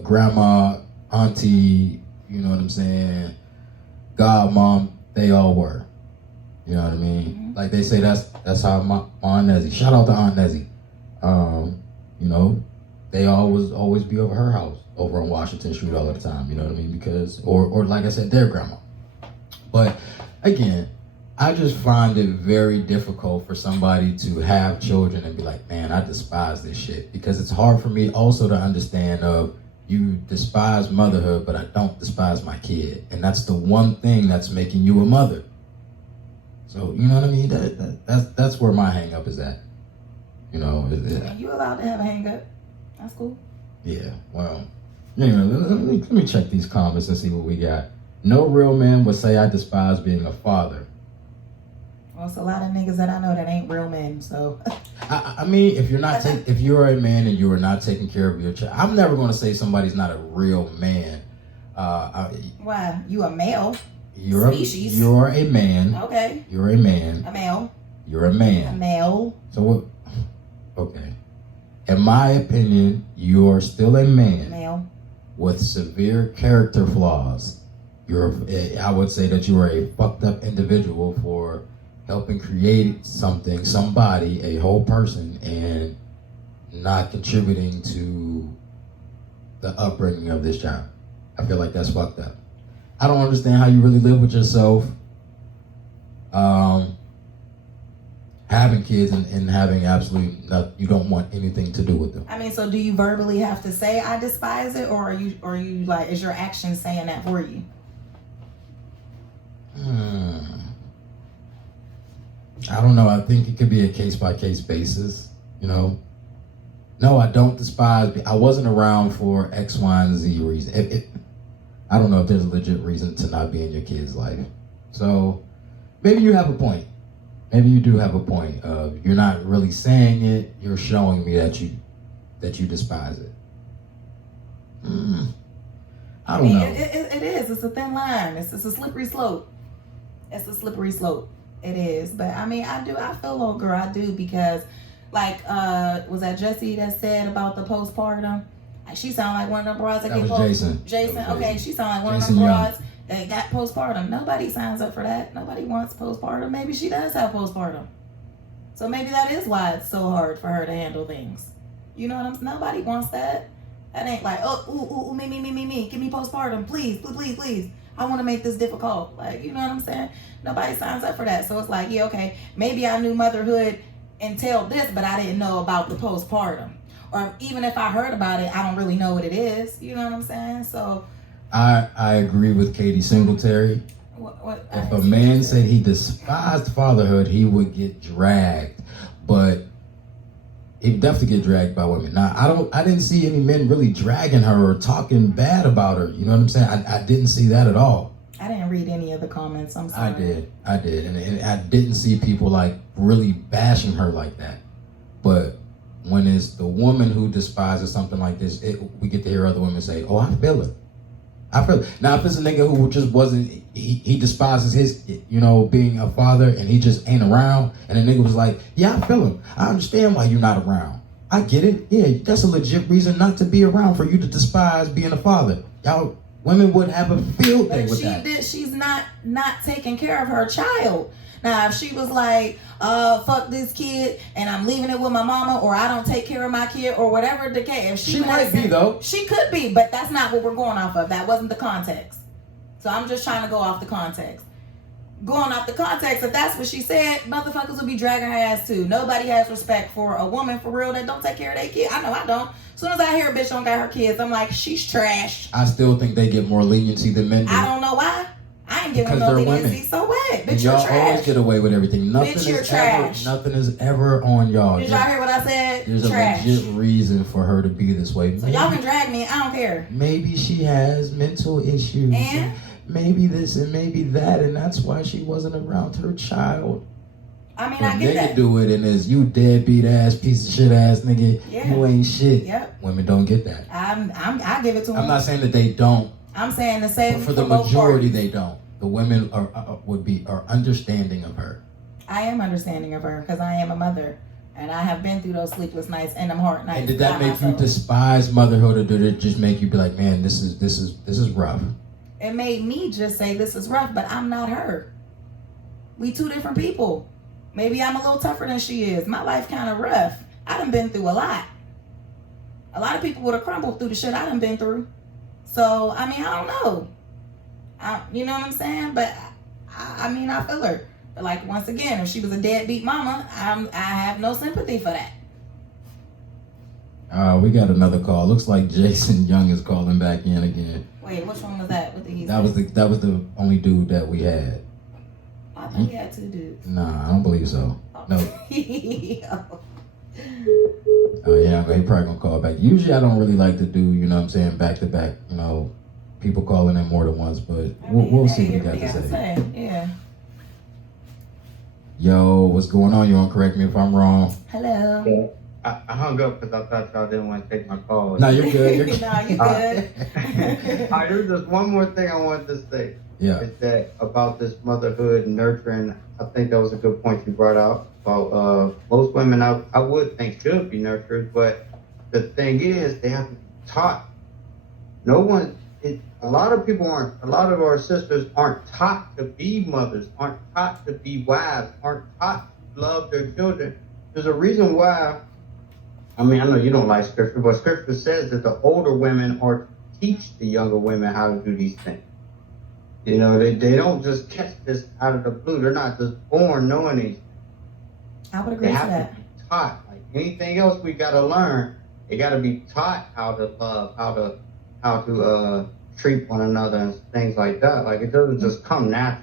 grandma, auntie, you know what I'm saying, godmom, they all were. You know what I mean? Mm-hmm. Like they say that's how my Aunt Nezzy. Shout out to Aunt Nezzy. They always be over her house over on Washington Street all the time. You know what I mean? Because or like I said, their grandma. But again, I just find it very difficult for somebody to have children and be like, man, I despise this shit. Because it's hard for me also to understand you despise motherhood, but I don't despise my kid. And that's the one thing that's making you a mother. So you know what I mean? That's where my hang up is at. You know, And you allowed to have a hang up. That's cool. yeah. Well, anyway, let me check these comments and see what we got. No real man would say I despise being a father. Well, it's a lot of niggas that I know that ain't real men, so. I mean, if you're a man and you are not taking care of your child, I'm never going to say somebody's not a real man. Why? You a male? You're Species. you're a man. Okay. You're a man. A male. You're a A man. male. So what? Okay. In my opinion, you're still a man Male. with severe character flaws. I would say that you are a fucked up individual for helping create somebody, a whole person, and not contributing to the upbringing of this child. I feel like that's fucked up. I don't understand how you really live with yourself, having kids and having absolutely nothing. You don't want anything to do with them. I mean, so do you verbally have to say I despise it, or are you like, is your action saying that for you? I don't know. I think it could be a case-by-case basis, you know. No, I don't despise. I wasn't around for X, Y, and Z reason. I don't know if there's a legit reason to not be in your kid's life. So maybe you have a point. Maybe you do have a point of you're not really saying it. You're showing me that you despise it. I don't know. It is. It's a thin line. It's a slippery slope. It's a slippery slope. It is. But I mean, I feel old girl. I do, because like, was that Jesse that said about the postpartum? She sounded like one of them broads that That get was Jason. Jason. That was Okay, Jason. she sounded like one of Jason them Young. broads that got postpartum. Nobody signs up for that. Nobody wants postpartum. Maybe she does have postpartum. So maybe that is why it's so hard for her to handle things. You know what I'm saying? Nobody wants that. That ain't like, oh, ooh, me. Give me postpartum, please. I want to make this difficult. Like, you know what I'm saying? Nobody signs up for that. So it's like, yeah, okay, maybe I knew motherhood entailed this, but I didn't know about the postpartum. Or even if I heard about it, I don't really know what it is. You know what I'm saying? So I agree with Katie Singletary. If a man said he despised fatherhood, he would get dragged. But he would definitely get dragged by women. Now, I didn't see any men really dragging her or talking bad about her. You know what I'm saying? I didn't see that at all. I didn't read any of the comments. I'm sorry. I did. And I didn't see people like really bashing her like that. But when it's the woman who despises something like this, we get to hear other women say, oh, I feel it. Now, if it's a nigga who just wasn't, he despises his, being a father, and he just ain't around, and the nigga was like, yeah, I feel him. I understand why you're not around. I get it. Yeah, that's a legit reason not to be around, for you to despise being a father. Y'all, women would have a field day with that. She's not taking care of her child. Now, if she was like, fuck this kid and I'm leaving it with my mama, or I don't take care of my kid, or whatever the case. If she might be, though. She could be, but that's not what we're going off of. That wasn't the context. So I'm just trying to go off the context. Going off the context, if that's what she said, motherfuckers will be dragging her ass too. Nobody has respect for a woman for real that don't take care of their kid. I know I don't. As soon as I hear a bitch don't got her kids, I'm like, she's trash. I still think they get more leniency than men do. I don't know why. I ain't giving no leniency. So what? Bitch, y'all you're trash. always get away with everything. Nothing Bitch, you're is trash. Nothing is ever on y'all. Did y'all hear what I said? There's trash. a legit reason for her to be this way. So y'all can drag me. I don't care. Maybe she has mental issues. And maybe this and maybe that, and that's why she wasn't around her child. I mean, But I get that. nigga do it, and is you deadbeat ass piece of shit ass nigga. Yeah. You ain't shit. Yep. Women don't get that. I give it to them. I'm not saying that they don't. I'm saying the same But for the majority, they don't. The women are understanding of her. I am understanding of her because I am a mother, and I have been through those sleepless nights and them hard nights. And did that make you despise motherhood, or did it just make you be like, man, this is rough? It made me just say this is rough, but I'm not her. We two different people. Maybe I'm a little tougher than she is. My life kind of rough. I done been through a lot. A lot of people would have crumbled through the shit I done been through. So, I mean, I don't know. You know what I'm saying? But, I mean, I feel her. But, like, once again, if she was a deadbeat mama, I have no sympathy for that. We got another call. Looks like Jason Young is calling back in again. Wait, which one was that? What did he say? That was the only dude that we had. I thought he had 2 dudes. Nah, I don't believe so. No. Yo. Oh yeah, he probably gonna call back. Usually I don't really like to do, you know what I'm saying, back to back, people calling in more than once, but we'll see what he got to say. Yeah. Yo, what's going on? You want to correct me if I'm wrong? Hello. Yeah. I hung up because I thought y'all didn't want to take my call. No, you're good. You're good. No, you good. All right, there's just one more thing I wanted to say. Yeah. Is that about this motherhood and nurturing? I think that was a good point you brought out about most women. I would think should be nurtured, but the thing is they have to be taught. No one. A lot of people aren't. A lot of our sisters aren't taught to be mothers. Aren't taught to be wives. Aren't taught to love their children. There's a reason why. I mean, I know you don't like scripture, but scripture says that the older women are to teach the younger women how to do these things. You know, they don't just catch this out of the blue. They're not just born knowing these things. I would agree They with have that. to be taught. Like anything else we got to learn, they got to be taught how to love, how to treat one another and things like that. Like it doesn't just come natural.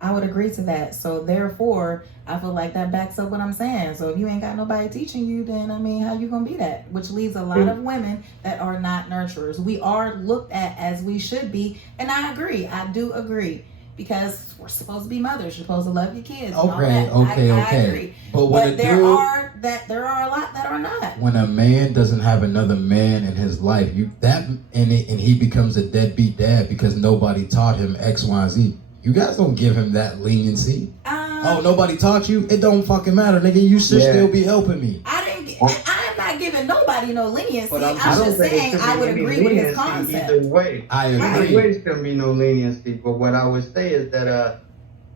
I would agree to that. So therefore, I feel like that backs up what I'm saying. So if you ain't got nobody teaching you, then I mean, how you gonna be that? Which leaves a lot of women that are not nurturers. We are looked at as we should be, and I agree. I do agree because we're supposed to be mothers. You're supposed to love your kids. and all that. I agree. But when But there are a lot that are not. When a man doesn't have another man in his life, and he becomes a deadbeat dad because nobody taught him X, Y, and Z. You guys don't give him that leniency. Oh, nobody taught you? It don't fucking matter, nigga. You should still be helping me. I'm not giving nobody no leniency. But I'm just saying I would agree with his concept. Either way. I agree. Either way, it's gonna be no leniency. But what I would say is that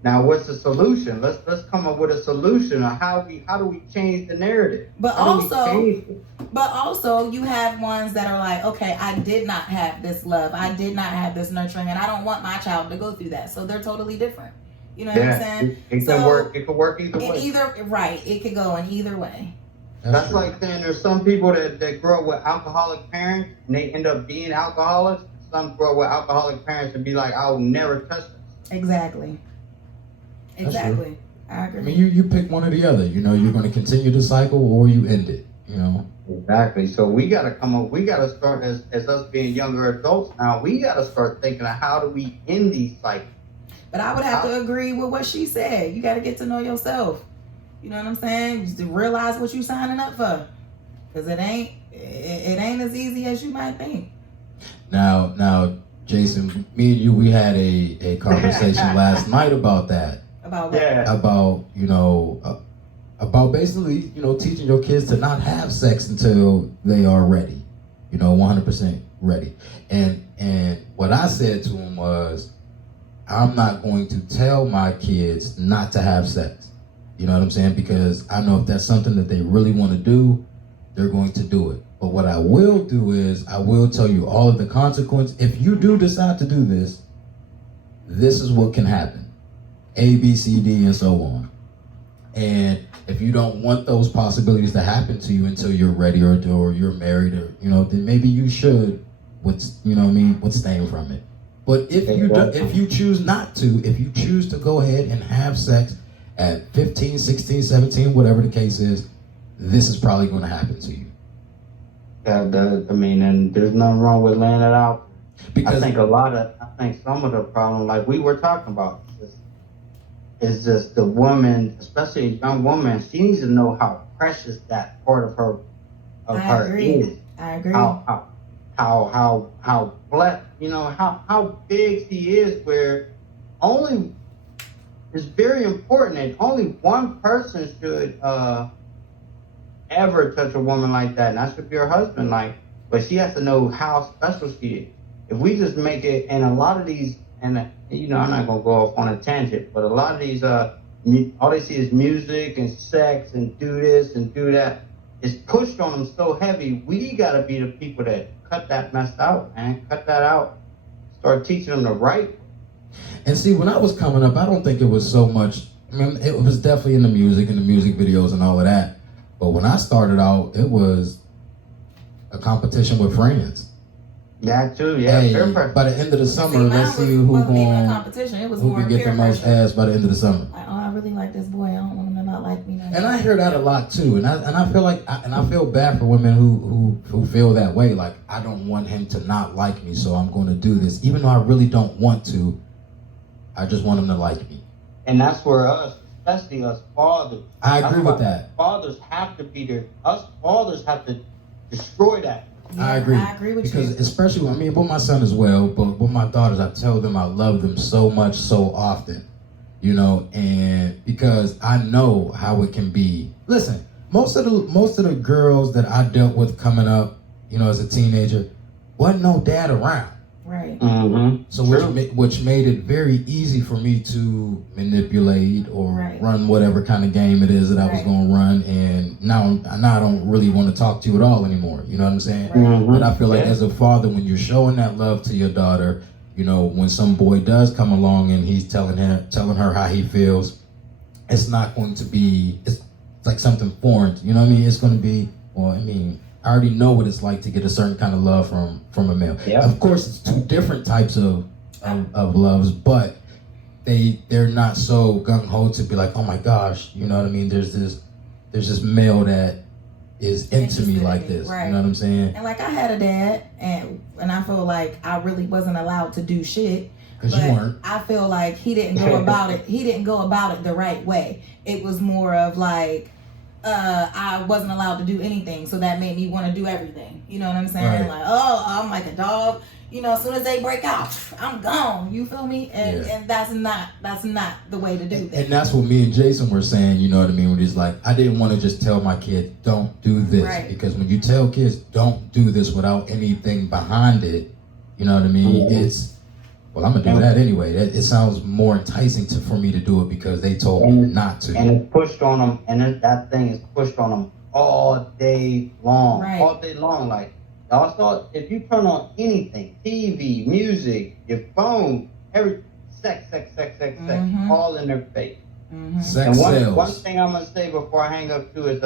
now what's the solution? Let's come up with a solution on how do we change the narrative? But also you have ones that are like, okay, I did not have this love, I did not have this nurturing, and I don't want my child to go through that. So they're totally different. You know what I'm saying? It can work. It could work either way. It could go in either way. That's like saying there's some people that grow up with alcoholic parents and they end up being alcoholics. Some grow up with alcoholic parents and be like, I will never touch this. Exactly. I agree. I mean, you pick one or the other. You know, you're going to continue the cycle or you end it. You know. Exactly. So we got to come up. We got to start as us being younger adults now. We got to start thinking of how do we end these cycles. But I would have to agree with what she said. You got to get to know yourself. You know what I'm saying? Just to realize what you signing up for, because it ain't as easy as you might think. Now, Jason, me and you, we had a conversation last night about that. About what? Yeah. About basically, teaching your kids to not have sex until they are ready, 100% ready. And what I said to him was, I'm not going to tell my kids not to have sex. You know what I'm saying? Because I know if that's something that they really want to do, they're going to do it. But what I will do is I will tell you all of the consequences. If you do decide to do this, this is what can happen. A, B, C, D, and so on. And if you don't want those possibilities to happen to you until you're ready or you're married or, then maybe you should, abstain from it. But if you choose not to, if you choose to go ahead and have sex at 15, 16, 17, whatever the case is, this is probably going to happen to you. Yeah, and there's nothing wrong with laying it out. Because I think some of the problem, like we were talking about, is just the woman, especially a young woman, she needs to know how precious that part of her is. I agree. How blessed, how big she is, where it's very important and only one person should ever touch a woman like that, and that should be her husband. But she has to know how special she is. If we just make it, and a lot of these, and I'm not gonna go off on a tangent, but a lot of these, all they see is music and sex and do this and do that. It's pushed on them so heavy. We gotta be the people that cut that mess out, man. Cut that out. Start teaching them the right. And see, when I was coming up, I don't think it was so much. I mean, it was definitely in the music and the music videos and all of that. But when I started out, it was a competition with friends. That too, yeah. Hey, Peer pressure. by the end of the summer, mine let's see who wasn't even a going competition. It was who more can get peer the most pressure. ass by the end of the summer. Like, oh, I really like this boy. I don't want him to not like me. And I hear that a lot too, and I feel like I feel bad for women who feel that way. Like, I don't want him to not like me, so I'm going to do this, even though I really don't want to. I just want him to like me. And that's where us, especially us fathers. I agree with that. Fathers have to be there. Us fathers have to destroy that. Yeah, I agree. I agree with because you. especially, I mean, with my son as well, but with my daughters, I tell them I love them so much, so often, you know, and because I know how it can be. Listen, most of the girls that I dealt with coming up, you know, as a teenager, wasn't no dad around. Right. Mm-hmm. So which made it very easy for me to manipulate or Right. run whatever kind of game it is that I was Right. going to run, and now I don't really want to talk to you at all anymore. You know what I'm saying? Right. Mm-hmm. But I feel like as a father, when you're showing that love to your daughter, you know, when some boy does come along and he's telling her how he feels, it's not going to be. It's like something foreign. You know what I mean? It's going to be. Well, I mean, I already know what it's like to get a certain kind of love from a male. Yeah. Of course, it's two different types of loves, but they're not so gung ho to be like, oh my gosh, you know what I mean? There's this male that is into Interested me in like me, this. right. You know what I'm saying? And like I had a dad, and I feel like I really wasn't allowed to do shit. Because you But weren't. I feel like he didn't go about it. He didn't go about it the right way. It was more of like I wasn't allowed to do anything, so that made me want to do everything. You know what I'm saying? Right. Like, oh, I'm like a dog. You know, as soon as they break out, I'm gone. You feel me? And Yeah. and that's not the way to do And things. that's what me and Jason were saying, you know what I mean? When he's like, I didn't want to just tell my kid, don't do this. Right. Because when you tell kids, don't do this without anything behind it, you know what I mean? Mhm. It's, well, I'm going to do that anyway. It sounds more enticing for me to do it because they told me not to. And it's pushed on them, and that thing is pushed on them all day long. Right. All day long. Like, y'all saw, if you turn on anything, TV, music, your phone, every sex, Mhm. all in their face. Mhm. Sex And sells. one thing I'm gonna say before I hang up too is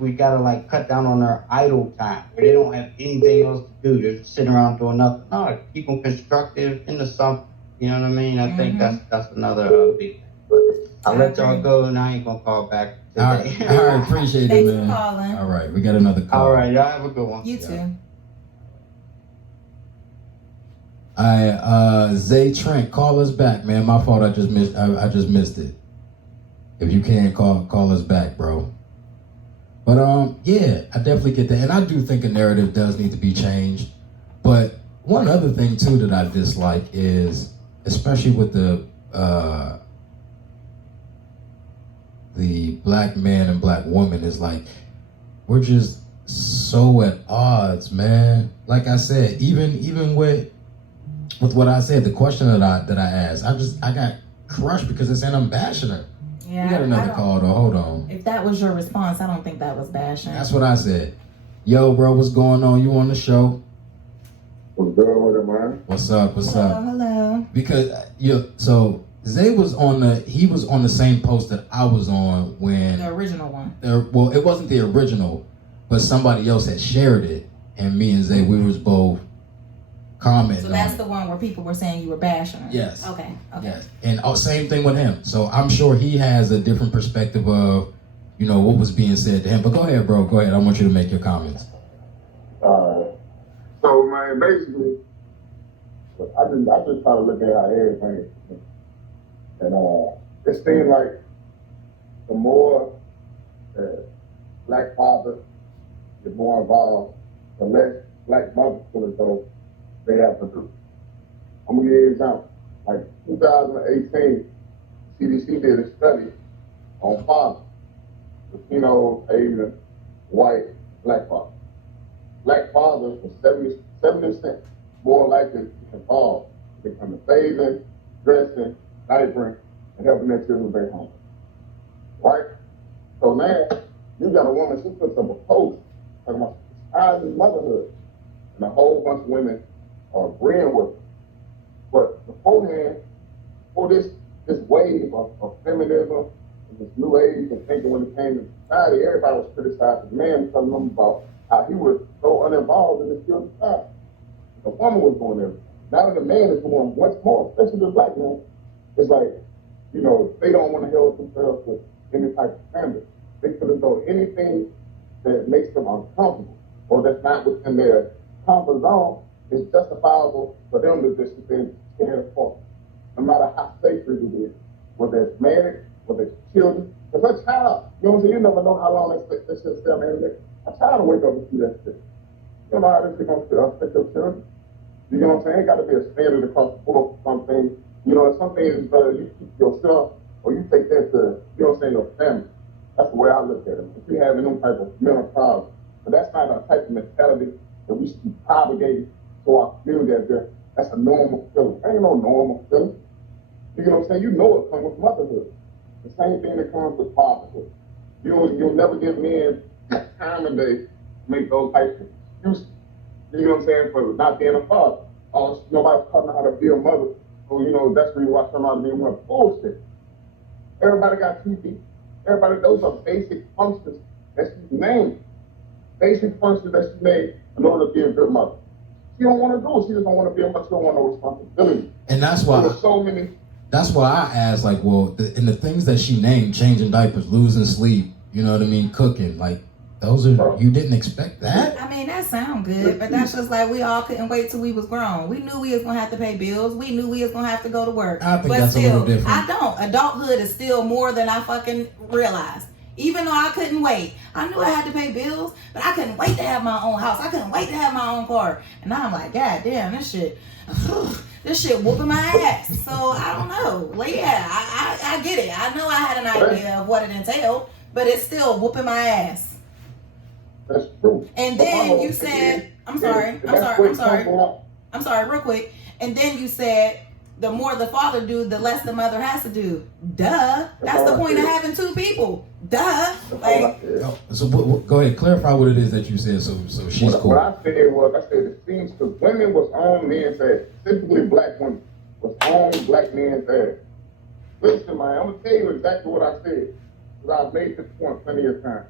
we gotta like cut down on their idle time where they don't have anything else to do. They're just sitting around doing nothing. No, keep them constructive into something. You know what I mean? I think that's another big thing. But I'll let y'all go, and I ain't gonna call back All today. right, all right, appreciate it, Thanks for man. calling. All right, we got another call. All right, y'all have a good one. You Yeah. too. Zay Trent, call us back, man. My fault, I just missed it. If you can call us back, bro. But yeah, I definitely get that, and I do think a narrative does need to be changed. But one other thing too that I dislike is, especially with the black man and black woman, is like we're just so at odds, man. Like I said, even with what I said, the question that I asked, I got crushed because it's saying I'm bashing her. Yeah. We got I another don't- call though. Hold on. If that was your response, I don't think that was bashing. That's what I said. Yo, bro, what's going on? You on the show? What's good with it, man? What's up? What's hello, up? hello. Because so Zay was on the same post that I was on when The original one. well, it wasn't the original, but somebody else had shared it, and me and Zay, we was both commenting So on that's it. the one where people were saying you were bashing her. Yes. Okay. Yes, and same thing with him. So I'm sure he has a different perspective of, you know, what was being said to him. But go ahead, bro. Go ahead. I want you to make your comments. So, man, basically, I just try to look at how everything is. And it seems like the more black fathers get more involved, the less black mothers feel as though they have to do. I'm going to give you an example. Like 2018, CDC did a study on fathers, Latino, Asian, white, black fathers. Black fathers were 70% more likely to be involved when it comes to bathing, dressing, diapering, and helping their children back home. Right? So now, you got a woman, she puts up a post talking about despising motherhood. And a whole bunch of women are agreeing with her. But beforehand, before this wave of feminism and this new age of thinking when it came to society, everybody was criticizing the man, telling them about How he was so uninvolved in his children's life. The woman was doing everything. Now that the man is doing much more, especially the black man, it's like, you know, they don't want to hold themselves to any type of standard. They feel as though anything that makes them uncomfortable or that's not within their comfort zone is justifiable for them to just tear it apart. No matter how sacred it is, whether it's marriage, whether it's children. Because a child, you know what I'm saying, you never know how long that shit stay on the internet. A child will wake up and see that shit. You know how this shit gonna affect your children? You know what I'm saying? It got to be a standard across the board for some things. You know, some things you keep yourself or you take that to, you know what I'm saying, your family. That's the way I look at it. If you have any type of mental problem, but that's not a type of mentality that we should be propagating to our community as if that's a normal feeling. Ain't no normal feeling. You know what I'm saying? You know it comes with motherhood. The same thing that comes with fatherhood. You'll never give men time and day to make those types of excuses. You know what I'm saying? For not being a father. Oh, nobody's taught me how to be a mother. So, you know, that's where you watch somebody being a mother. Bullshit. Everybody got TV. Everybody, those are basic functions that she named. Basic functions that she made in order to be a good mother. She don't want to do it. She just don't want to be a mother. She don't want no responsibility. And that's why there's so many. That's why I asked, like, well, in the things that she named, changing diapers, losing sleep, you know what I mean, cooking, like, those are, you didn't expect that? I mean, that sound good, but that's just like we all couldn't wait till we was grown. We knew we was gonna have to pay bills. We knew we was gonna have to go to work. I think but that's still, a little different. I don't. Adulthood is still more than I fucking realized. Even though I couldn't wait. I knew I had to pay bills, but I couldn't wait to have my own house. I couldn't wait to have my own car. And now I'm like, God damn, this shit whooping my ass. So I don't know. Like, yeah, I get it. I know I had an idea of what it entailed, but it's still whooping my ass. That's true. And then you said, I'm sorry, real quick. And then you said, the more the father do, the less the mother has to do. Duh. That's the point of having two people. Duh. Like, so go ahead, clarify what it is that you said. So she's cool. What I said was, it seems because women was on men's ass, specifically black women was on black men's ass. Listen, man, I'm gonna tell you exactly what I said, because I've made this point plenty of times.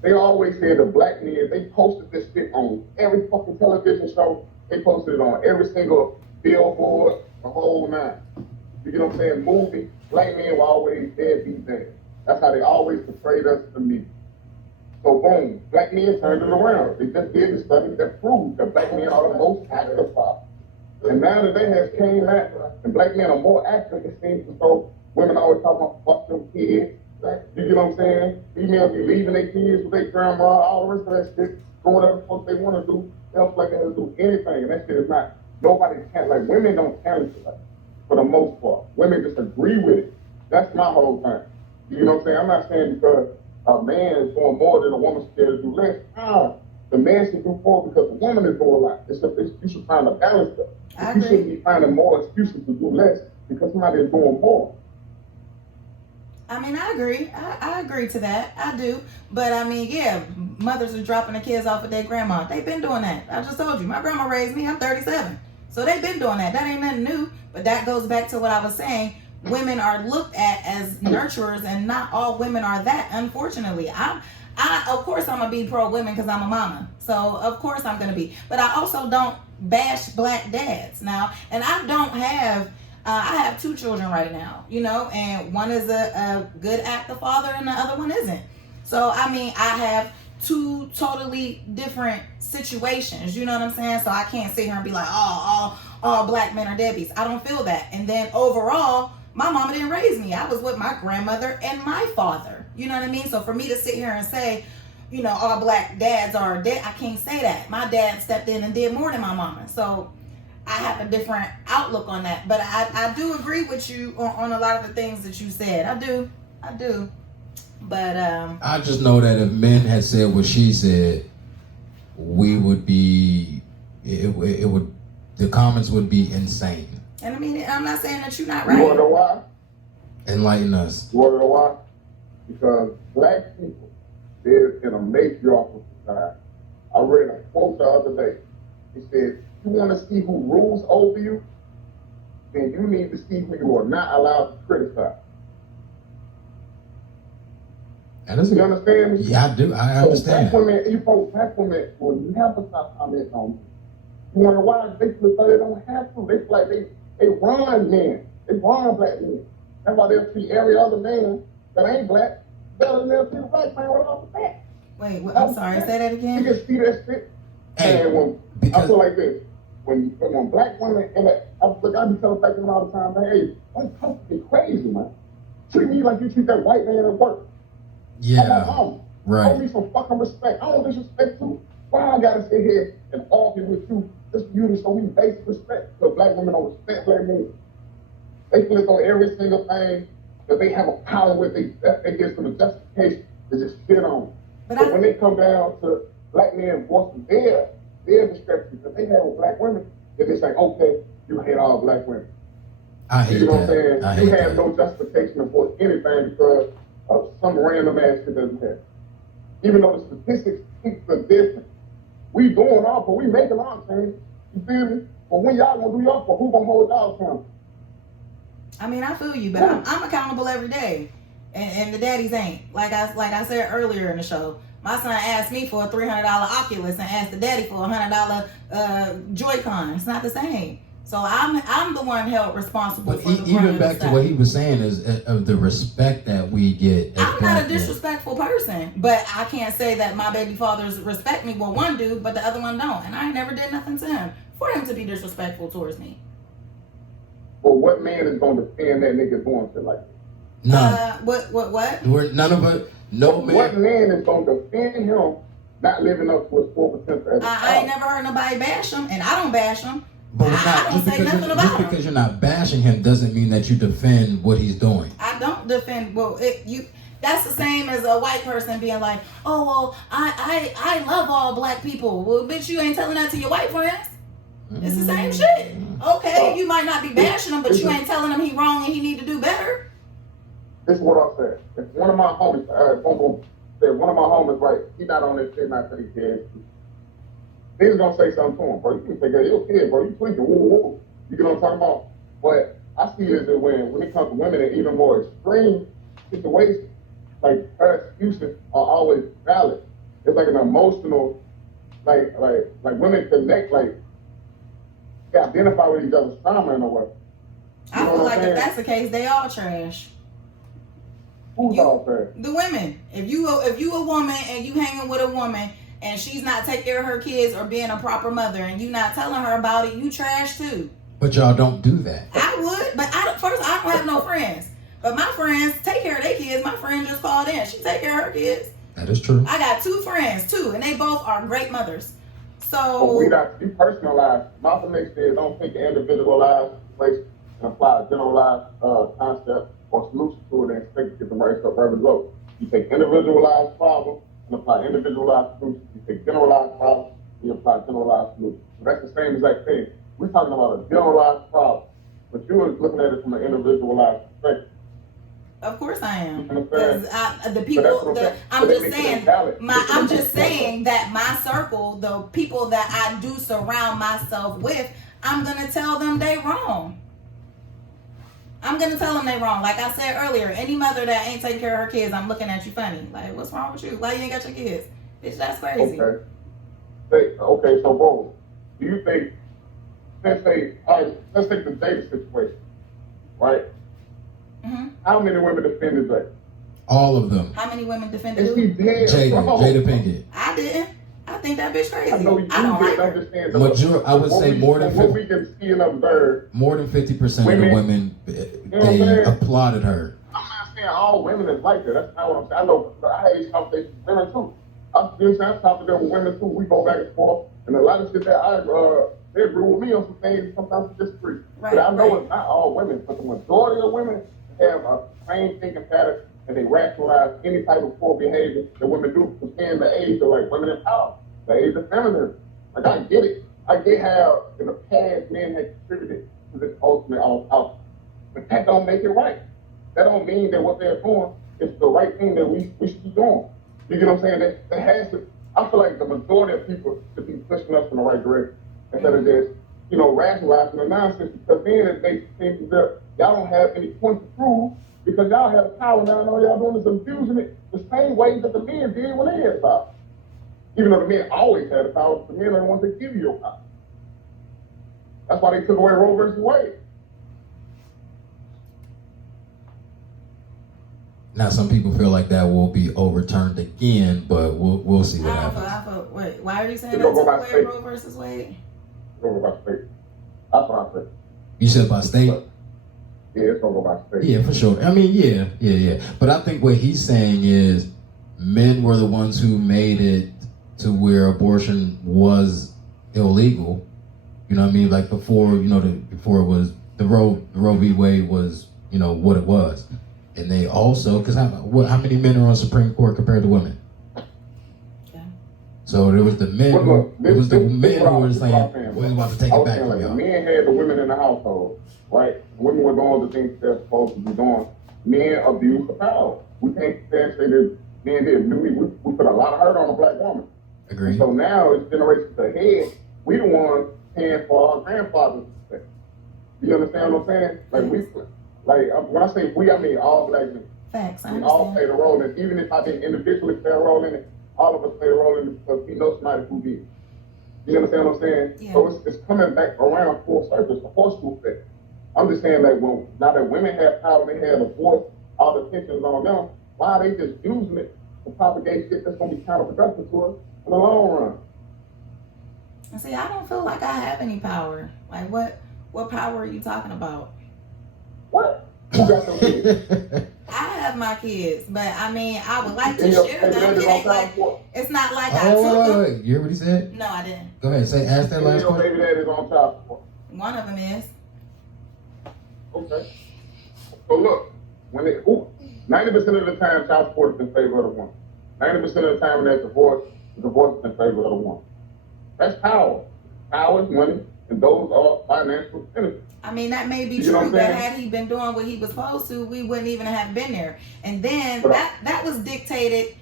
They always said the black men, they posted this shit on every fucking television show. They posted it on every single billboard, the whole nine. You get what I'm saying? Movie, black men were always deadbeat men. That's how they always portrayed us to me. So boom, black men turned it around. They just did the study that proved that black men are the most active fathers. And now that they has came out, and black men are more active, it seems as though women always talk about fuck them kids. You get what I'm saying? Females be leaving their kids with their grandma, all the rest of that shit, doing whatever the fuck they want to do. They don't feel like they have to do anything, and that shit is not, nobody can, like, women don't challenge it, like, for the most part. Women just agree with it. That's my whole thing. You know what I'm saying? I'm not saying because a man is doing more than a woman's scared to do less. The man should do more because the woman is doing a lot. You should find a balance there. You shouldn't be finding more excuses to do less because somebody is doing more. I mean, I agree. I agree to that. I do. But I mean, yeah, mothers are dropping their kids off at their grandma. They've been doing that. I just told you. My grandma raised me. I'm 37. So they've been doing that. That ain't nothing new. But that goes back to what I was saying. Women are looked at as nurturers, and not all women are that, unfortunately. Of course, I'm going to be pro-women because I'm a mama. So, of course, I'm going to be. But I also don't bash black dads now. And I don't have... I have two children right now, you know, and one is a good active father and the other one isn't. So, I mean, I have two totally different situations, you know what I'm saying? So I can't sit here and be like, oh, all black men are deadbeats. I don't feel that. And then overall, my mama didn't raise me. I was with my grandmother and my father, you know what I mean? So for me to sit here and say, you know, all black dads are dead, I can't say that. My dad stepped in and did more than my mama. So I have a different outlook on that, but I do agree with you on a lot of the things that you said. I do. But I just know that if men had said what she said, we would be. It would. The comments would be insane. And I mean, I'm not saying that you're not right. You wanna know why? Enlighten us. You wanna know why? Because black people live in a matriarchal society. I read a quote the other day. It said, you want to see who rules over you, then you need to see who you are not allowed to criticize. And that's You understand me? Yeah, I do. I So understand. black women will never stop commenting on me. You wonder why? They feel like they don't have to. They feel like they run men. They run black men. That's why they'll treat every other man that ain't black better than they'll treat a black man right off the bat. Wait, I'm sorry. Say that You again. can see that shit. Hey, And when I because feel like this, when black women and I be telling black women all the time, man, hey, don't talk to me crazy, man. Treat me like you treat that white man at work. I'm my yeah, mama. Show right. me some fucking respect. I don't disrespect you. Why I gotta sit here and argue with you just for you to show me basic respect? Because black women don't respect black men. They feel on every single thing that they have a power with. They get some justification to just shit on. But when they come down to black men voicing their discrepancies that they have with black women, then they say, okay, you hate all black women. I hate You know what I'm that. saying? I You hate have that. no justification for anything because of some random ass shit doesn't have. Even though the statistics speak for different. We doing our part, we making our change. You feel me? But when y'all gonna do your part, who gonna hold y'all accountable? I mean, I feel you, but I'm accountable every day, and the daddies ain't. Like I said earlier in the show, my son asked me for a $300 Oculus and asked the daddy for a $100 Joy-Con. It's not the same. So I'm the one held responsible But for the even back to what he was saying is of the respect that we get. As I'm not a black men. disrespectful person, but I can't say that my baby fathers respect me. Well, one do, but the other one don't, and I never did nothing to him for him to be disrespectful towards me. But what man is gonna defend that nigga doing shit like that? None. What? We're none of us. No What man. man is gonna defend him not living up to his full potential as a I ain't child? never heard nobody bash him, and I don't bash him. But we're I not, don't just, say because nothing you're, about just him. because you're not bashing him doesn't mean that you defend what he's doing. I don't defend. Well, that's the same as a white person being like, oh well, I love all black people. Well, bitch, you ain't telling that to your white friends. It's the same shit. Okay, you might not be bashing him, but you ain't telling him he wrong and he need to do better. This is what I said. If one of my homies, said one of my homies, right, he not on this shit, not taking care of his kids. He's gonna say something to him, bro. You can take care of your kid, bro. You tweaking, woo, woo. You get what I'm talking about? But I see it that when it comes to women in even more extreme situations, like her excuses are always valid. It's like an emotional, like women connect, like they identify with each other's trauma in a way. I feel like if that's the case, they all trash. Who's all fair? The women. If you a woman and you hanging with a woman and she's not taking care of her kids or being a proper mother and you not telling her about it, you trash too. But y'all don't do that. I would, but I don't have no friends. But my friends take care of their kids. My friend just called in. She take care of her kids. That is true. I got 2 friends too, and they both are great mothers. But So we not be personalized. Malcolm X said, don't take an individualized situation and apply a generalized concept or solution to it and expect to get the right stuff right result. You take individualized problems and apply individualized solutions. You take generalized problems and you apply generalized solutions. So that's the same exact thing. We're talking about a generalized problem, but you were looking at it from an individualized perspective. of course I am. You understand? Because the So people, that's what I'm saying. I'm So that just makes it saying, invalid. I'm just saying that my circle, the people that I do surround myself with, I'm gonna tell them they wrong. I'm gonna tell them they wrong. Like I said earlier, any mother that ain't taking care of her kids, I'm looking at you funny. Like, what's wrong with you? Why you ain't got your kids? Bitch, that's crazy. Okay, so bro, do you think, let's take the David situation, right? Mm-hmm. How many women defended that? All of them. How many women defended Is he who? dead? Jada Pinkett. I didn't. I think that bitch crazy. I know you don't like didn't her. understand. I would say more than what we can see and observe. more than 50% of the women they applauded her. I'm not saying all women is like that. That's not what I'm saying. I know I had these conversations with women too. I'm talking to them with women too. We go back and forth, and a lot of shit that they agree with me on some things. Sometimes we disagree. Right, but I know right. it's not all women, but the majority of women have a same thinking pattern, and they rationalize any type of poor behavior that women do within the age of like women in power, the age of feminism. Like I get it. I get how in the past men have contributed to this ultimate outcome, but that don't make it right. That don't mean that what they're doing is the right thing that we should be doing. You get what I'm saying? That has to. I feel like the majority of people should be pushing us in the right direction instead of just, rationalizing the nonsense. Because then it makes it seem that y'all don't have any point to prove Because y'all have power now, and all y'all doing is abusing it the same way that the men did when they had power. Even though the men always had the power, the men are the ones that give you your power. That's why they took away Roe versus Wade. Now, some people feel like that will be overturned again, but we'll see what happens. Wait, why are you saying It's that gonna go by took away state. Roe versus Wade? Go by state. That's what I said. You said by state? Yeah, it's gonna go by state. Yeah, for sure. I mean, yeah. But I think what he's saying is men were the ones who made it to where abortion was illegal. You know what I mean? Like before, before it was the Roe v. Wade was, what it was. And they also, because how many men are on Supreme Court compared to women? Yeah. So there was the men But who look, it was the men who were this saying, is we're about to take I it was back saying, from like, y'all. the men had the women in the household, right? Women were doing the things they're supposed to be doing. Men abused the power. We can't stand say that men did. We put a lot of hurt on a black woman. Agreed. So now it's generations ahead. We the ones paying for our grandfathers. You understand what I'm saying? When I say we, I mean all black men. Facts, I We all understand. played a role in it. Even if I didn't individually play a role in it, all of us played a role in it because we know somebody who did. You understand what I'm saying? Yeah. So it's coming back around full circle. It's a horseshoe effect. I'm just saying that now that women have power, they have a voice, all the attention is on them, why are they just using it to propagate shit that's going to be counterproductive to us in the long run? And see, I don't feel like I have any power. Like, what power are you talking about? What? Who got them kids? I have my kids, but I mean, I would like to And your share baby them. daddy's It on ain't like, child support? it's not like I Oh, took them. wait. You hear what he said? No, I didn't. Go ahead, ask that And last your question. baby daddy's on child support. One of them is. Okay. So look, 90% of the time, child support is in favor of the woman. 90% of the time, when there's divorce is in favor of the woman. That's power. Power is money, and those are financial benefits. I mean, that may be You know what true, I'm but saying? had he been doing what he was supposed to, we wouldn't even have been there. And then But that was dictated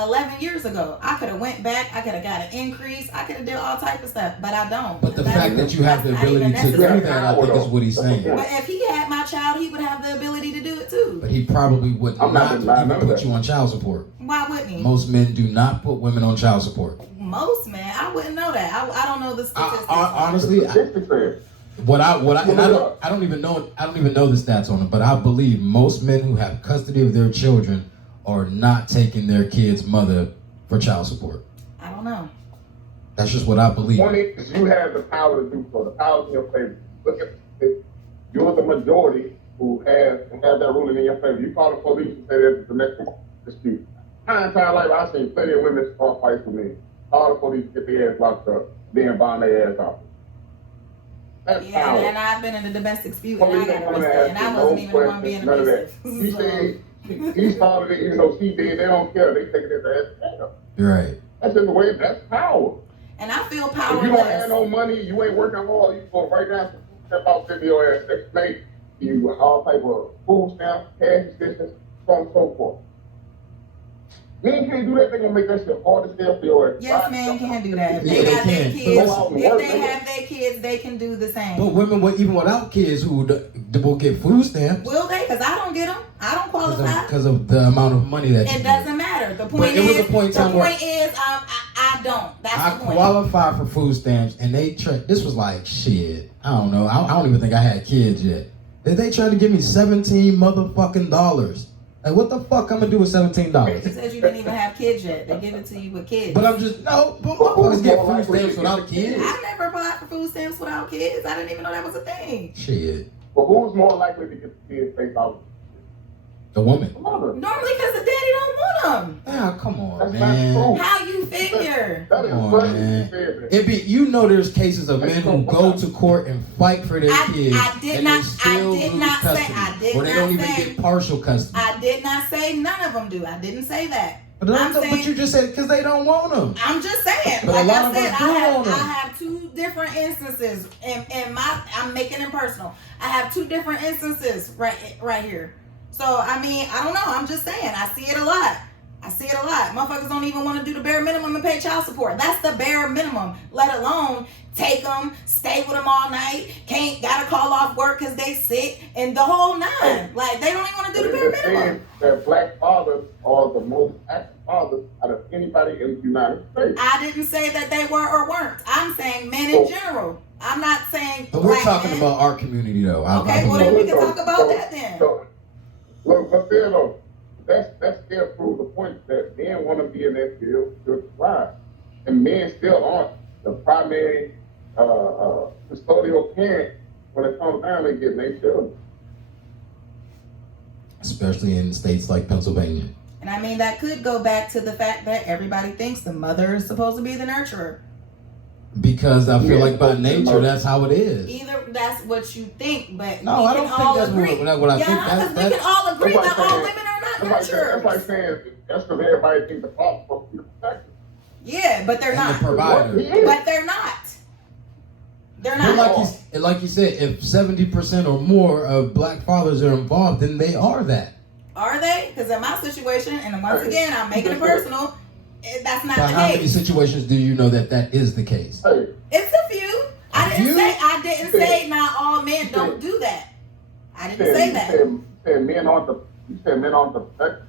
11 years ago. I could have went back. I could have got an increase. I could have did all type of stuff, but I don't. But the That's- fact that you have the that's not ability even to do necessary. that, I think is what he's saying. But if he had my child, he would have the ability to do it too. But he probably would I'm not not denying even none of put that. you on child support. Why wouldn't he? Most men do not put women on child support. Most men, I wouldn't know that. I don't know the statistics. Honestly, Statistics say I don't even know the stats on it, but I believe most men who have custody of their children are not taking their kid's mother for child support. I don't know. That's just what I believe. One is you have the power to do so. The power is in your favor. Look at it. You're the majority who have that ruling in your favor. You call the police and say there's a domestic dispute. My entire life, I've seen plenty of women start fights with me. Call the police, get their ass locked up, then bond their ass off. That's Yeah, power. and I've been in a domestic dispute and Police I don't got want to arrested, and ask I you wasn't no even the one being questions, none of that. abusive. He said he started it, even though she did. They don't care. They take it as an ass. You're right. That's just the way. That's power. And I feel If you don't have powerless. no money, you ain't working hard, you go right down to step out, send your ass, explain you all type of food stamps, cash assistance, so on and so forth. Men can't do that, they gonna make that shit hard as hell for your ass. Yes, men can do that. If Yeah, they they got their can. kids, Go out and if work, they nigga. have their kids, they can do the same. But women, even without kids, who will get food stamps Will they? Because I don't get them. I don't qualify. because of the amount of money that you It make. doesn't matter. The But point it was is, a point in time where I don't. That's I the point. qualify for food stamps, and this was like shit. I don't know. I don't even think I had kids yet. They tried to give me $17 motherfucking dollars. Like, what the fuck I'm gonna do with $17? You said you didn't even have kids yet. They give it to you with kids. But I'm just but motherfuckers get food stamps without kids. I never applied for food stamps without kids. I didn't even know that was a thing. Shit, But who's more likely to get the kids face out? the woman. The mother. Normally, because the daddy don't want them. Ah, come on, That's man. not true. How you figure? That is Come on, crazy. man. You said that. It be there's cases of men who go to court and fight for their kids, I did and not- they still I did lose not say- custody, I did or they not don't even say- get partial custody. I did not say none of them do. I didn't say that. But you just said because they don't want them. I'm just saying. But a Like lot I of said, us do want them. I have two different instances, and I'm making it personal. I have two different instances right here. So I mean, I don't know. I'm just saying. I see it a lot. I see it a lot. Motherfuckers don't even want to do the bare minimum and pay child support. That's the bare minimum. Let alone take them, stay with them all night, gotta call off work because they sick, and the whole nine. Like, they don't even want to do the bare minimum. That black fathers are the most active fathers out of anybody in the United States. I didn't say that they were or weren't. I'm saying men in general. I'm not saying But we're black talking men. about our community, though. Okay, well then we can talk about that then. So, look, but still, though, that still proves the point that men want to be in that field to thrive, and men still aren't the primary custodial parent when it comes down to getting their children. Especially in states like Pennsylvania. And I mean, that could go back to the fact that everybody thinks the mother is supposed to be the nurturer. Because I feel like by nature, that's how it is. Either that's what you think, but No, we I can don't all think agree. that's what I think. Yeah, because we can all agree that's that like all saying- women are not That's nurturers. like saying that's because everybody thinks the father's supposed to be the protector. Yeah, but they're And not. the provider. He is. But they're not. They're But not. like you said, if 70% or more of black fathers are involved, then they are that. Are they? Because in my situation, and once again, I'm making it personal, that's not By the how many case. situations do you know that is the case? Hey, It's a few. I few? didn't say not all men don't do that. I didn't say that. You said men aren't the protector.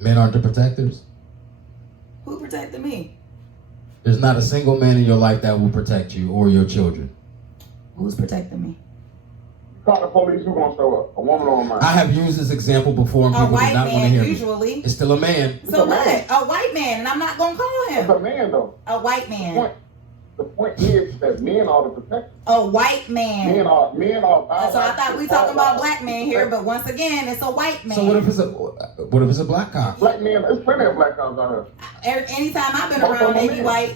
Men aren't the protectors. Who protected me? There's not a single man in your life that will protect you or your children. Who's protecting me? Call the police, who gonna show up? A woman or a man? I have used this example before and A people do white not want to man, hear me. usually. It's still a man. So a what? man. A white man, and I'm not gonna call It's him a man though. a white man. The point is that men are the protectors. A white man. Men are. So I thought we talking about black men here, but once again, it's a white man. So what if it's a black cop? Black men, there's plenty of black cops out here. Anytime I've been around, they be white.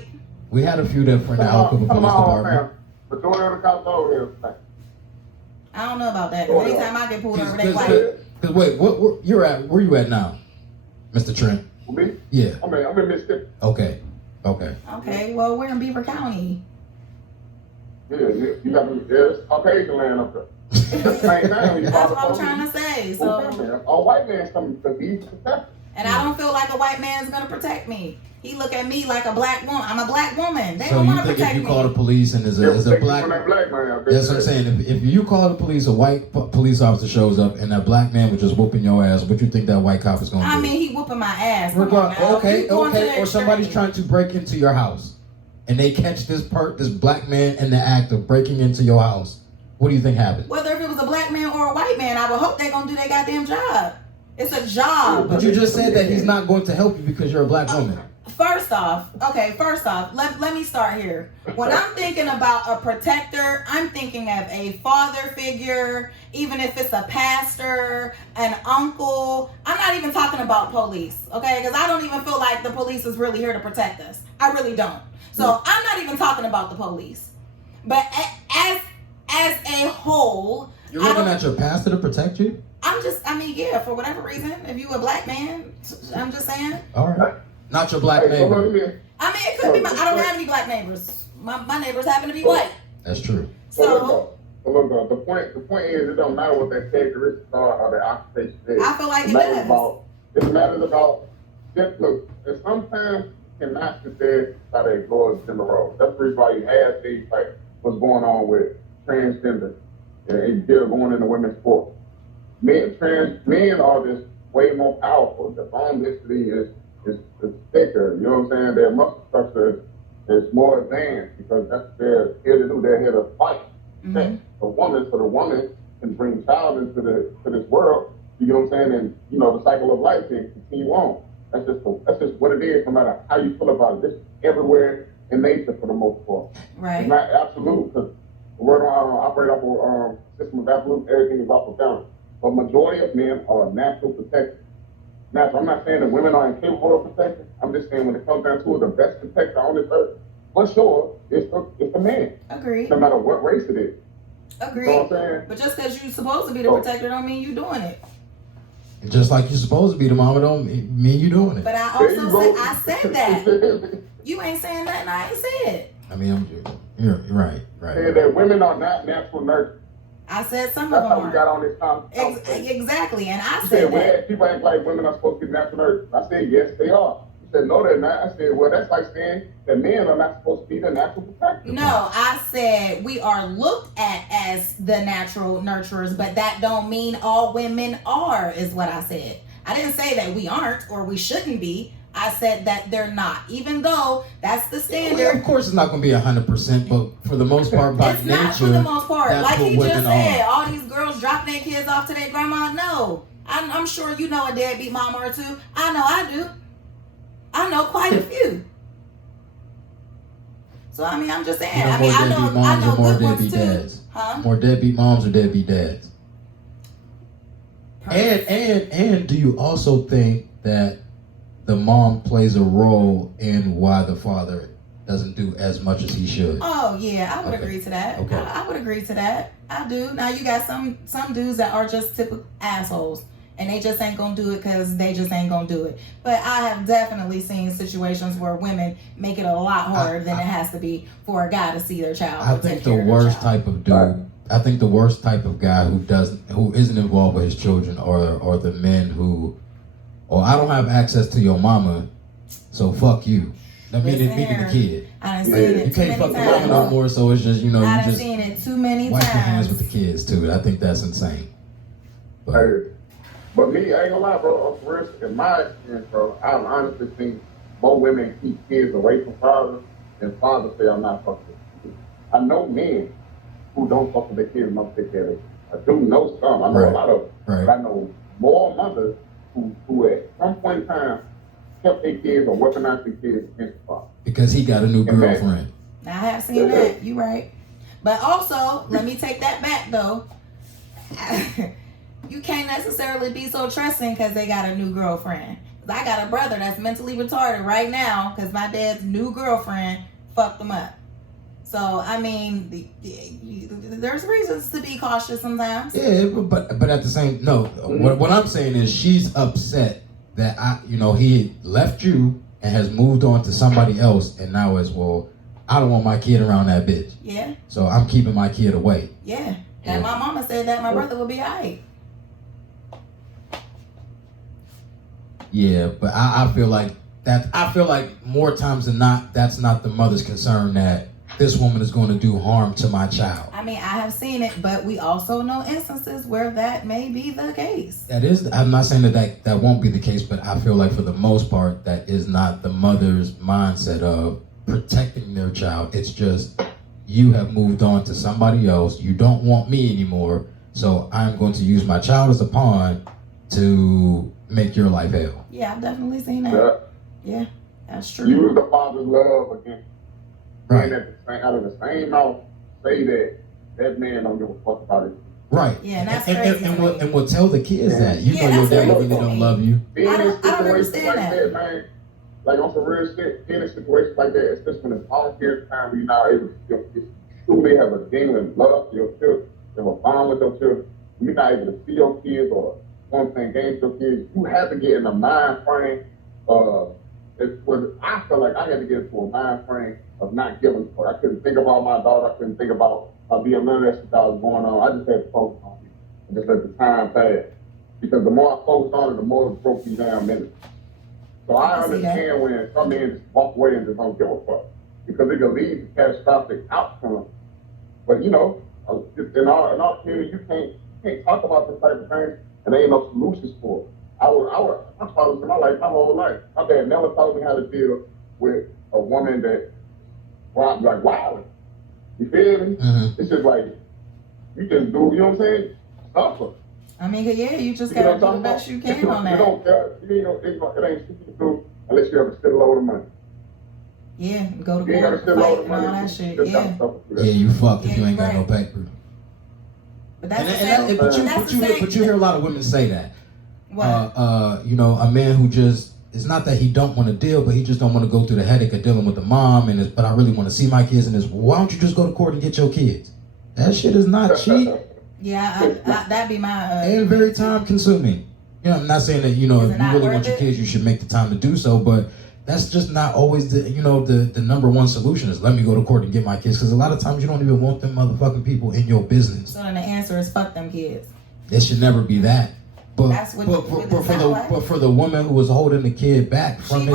We had a few that were in the Alcoa Police Department. Majority of the cops over here. I don't know about that. 'Cause anytime I get pulled over, they white. Because wait, where you at now, Mr. Trent? For me, Yeah. I'm in Mississippi. Okay. Okay, well, we're in Beaver County. Yeah, you got there's Caucasian land up there. At the same time, you That's what I'm trying to say. So, all white men come to be protected. and I don't feel like a white man's gonna protect me. He look at me like a black woman. I'm a black woman. They So don't you want to think protect if you me. call the police and there's a black, man out there. that's what I'm saying. If you call the police, a white police officer shows up and that black man was just whooping your ass, what you think that white cop is gonna do? I mean, he whooping my ass. Come on now. Okay, You going to the or somebody's extreme. trying to break into your house, and they catch this black man in the act of breaking into your house. What do you think happened? Whether if it was a black man or a white man, I would hope they're gonna do their goddamn job. It's a job. But you just said that he's not going to help you because you're a black woman. First off, let me start here. When I'm thinking about a protector, I'm thinking of a father figure, even if it's a pastor, an uncle. I'm not even talking about police, okay? Because I don't even feel like the police is really here to protect us. I really don't. So I'm not even talking about the police. But as a whole, You're looking at your pastor to protect you? yeah, for whatever reason, if you a black man, I'm just saying. All right. Not your black Hey, so neighbor. look, It could be I don't have any black neighbors. My neighbors happen to be white. That's true. So the point is, it don't matter what their characteristics are or their occupation is. I feel like it matters does. it matters about just look. And sometimes you cannot sit there and try to ignore the gender role. That's the reason why you have things like what's going on with transgender and still going into women's sports. Men are just way more powerful. The bone density is thicker. You know what I'm saying? Their muscle structure is more advanced because that's what they're here to do. They're here to fight. Mm-hmm. The woman can bring child into this world. You know what I'm saying? And the cycle of life can continue on. That's just what it is. No matter how you feel about it, this is everywhere in nature for the most part. Right. It's not absolute because the world operate off of system of absolute. Everything is off of balance. But majority of men are natural protectors. Natural. I'm not saying that women are incapable of protection. I'm just saying when it comes down to it, the best protector on this earth, for sure, it's the man. Agreed. No matter what race it is. Agreed. You know what I'm saying? But just because you're supposed to be the protector don't mean you doing it. Just like you're supposed to be the mama don't mean you doing it. But I There you also go. said that. You ain't saying nothing I ain't said. I mean, you're right. Saying that women are not natural nurturers. I said some That's of how them we are. got on this conversation. Exactly, and I You said said, well, that. people act like women are supposed to be natural nurses. I said, yes, they are. You said, no, they're not. I said, well, that's like saying that men are not supposed to be the natural protectors. No, I said we are looked at as the natural nurturers, but that don't mean all women are, is what I said. I didn't say that we aren't or we shouldn't be. I said that they're not, even though that's the standard. Well, of course, it's not going to be 100%, but for the most part, by It's nature, not for the most part. that's Like what he just women said, are. all these girls dropping their kids off to their grandma. No, I'm sure you know a deadbeat mama or two. I know I do. I know quite a few. So I mean, I'm just saying. You know, I mean, more I deadbeat know moms or more good ones deadbeat too. dads? Huh? More deadbeat moms or deadbeat dads? And do you also think that the mom plays a role in why the father doesn't do as much as he should? Oh yeah, I would Okay. agree to that. Okay. I would agree to that. I do. Now you got some dudes that are just typical assholes, and they just ain't gonna do it because they just ain't gonna do it. But I have definitely seen situations where women make it a lot harder than it has to be for a guy to see their child. I or take think the care of their worst child. type of dude. I think the worst type of guy who isn't involved with his children are the men who, oh, I don't have access to your mama, so fuck you. I mean, Listen meaning the here. kid. I done seen Yeah. it You too can't many fuck the mama no times. more, so it's just, you know, I you done just seen it too many wipe your hands times. with the kids too. I think that's insane. But Hey, but me, I ain't gonna lie, bro. For real, in my experience, bro, I honestly think more women keep kids away from fathers than fathers say, I'm not fucking with you. I know men who don't fuck with their kids, must take care of them. I do know some. I know Right. a lot of them. Right. But I know more mothers who at some point in time kept their kids or weaponized their kids against the father. because he got a new girlfriend. I have seen that. You right. But also, let me take that back though. You can't necessarily be so trusting because they got a new girlfriend. 'Cause I got a brother that's mentally retarded right now because my dad's new girlfriend fucked him up. So I mean, there's reasons to be cautious sometimes. Yeah, but at the same what I'm saying is she's upset that he left you and has moved on to somebody else, and now it's, well, I don't want my kid around that bitch, Yeah, so I'm keeping my kid away. yeah. Had my mama said that, my brother would be alright. Yeah, but I feel like more times than not, that's not the mother's concern, that this woman is going to do harm to my child. I mean, I have seen it, but we also know instances where that may be the case. I'm not saying that won't be the case, but I feel like for the most part, that is not the mother's mindset of protecting their child. It's just, you have moved on to somebody else. You don't want me anymore, so I'm going to use my child as a pawn to make your life hell. Yeah, I've definitely seen that. Yeah. Yeah, that's true. Use the father's love against Right. out of the same mouth, say that man don't give a fuck about it. Right. Yeah, and that's and, crazy and, to we'll, me. and we'll tell the kids that. You Yeah, know your that's daddy crazy really to don't me. love you. Being in I don't situations understand like that. man, like on some real shit, being in situations like that, especially when it's volunteer time, where you're not able to truly have a genuine love for your children, have a bond with your children, you're not able to see your kids or want to play games with your kids, you have to get in the mind frame I feel like I had to get into a mind frame of not giving a fuck. I couldn't think about my daughter. I couldn't think about being none of that shit that was going on. I just had to focus on it and just let the time pass. Because the more I focused on it, the more it broke me down mentally. So I understand when some men just walk away and just don't give a fuck. Because it can lead to catastrophic outcomes. But in our community, you can't talk about this type of thing and there ain't no solutions for it. I'm following my life, my whole life. My dad never taught me how to deal with a woman that, like, wow. You feel me? Mm-hmm. It's just like, you just do, you know what I'm saying? Suffer. I mean, yeah, you just You know gotta what do I'm the talking best you about? can on You that. don't care. It ain't shit you do unless you have a shitload of money. Yeah, go to You ain't got a court, shitload fight, of and all money. that shit. Just Yeah, have to suffer through that. Yeah, you fucked if Yeah, you ain't got right. no paper. but that's the same. But That's the same. you hear a lot of women say that. What? A man who just, it's not that he don't want to deal, but he just don't want to go through the headache of dealing with the mom, but I really want to see my kids, and why don't you just go to court and get your kids? That shit is not cheap Yeah, that'd be my. and very time consuming. I'm not saying that, if you Is it really not want worth your it? kids, you should make the time to do so, but that's just not always the number one solution is let me go to court and get my kids, because a lot of times you don't even want them motherfucking people in your business. So then the answer is fuck them kids. It should never be that. But That's what but for the woman who was holding the kid back from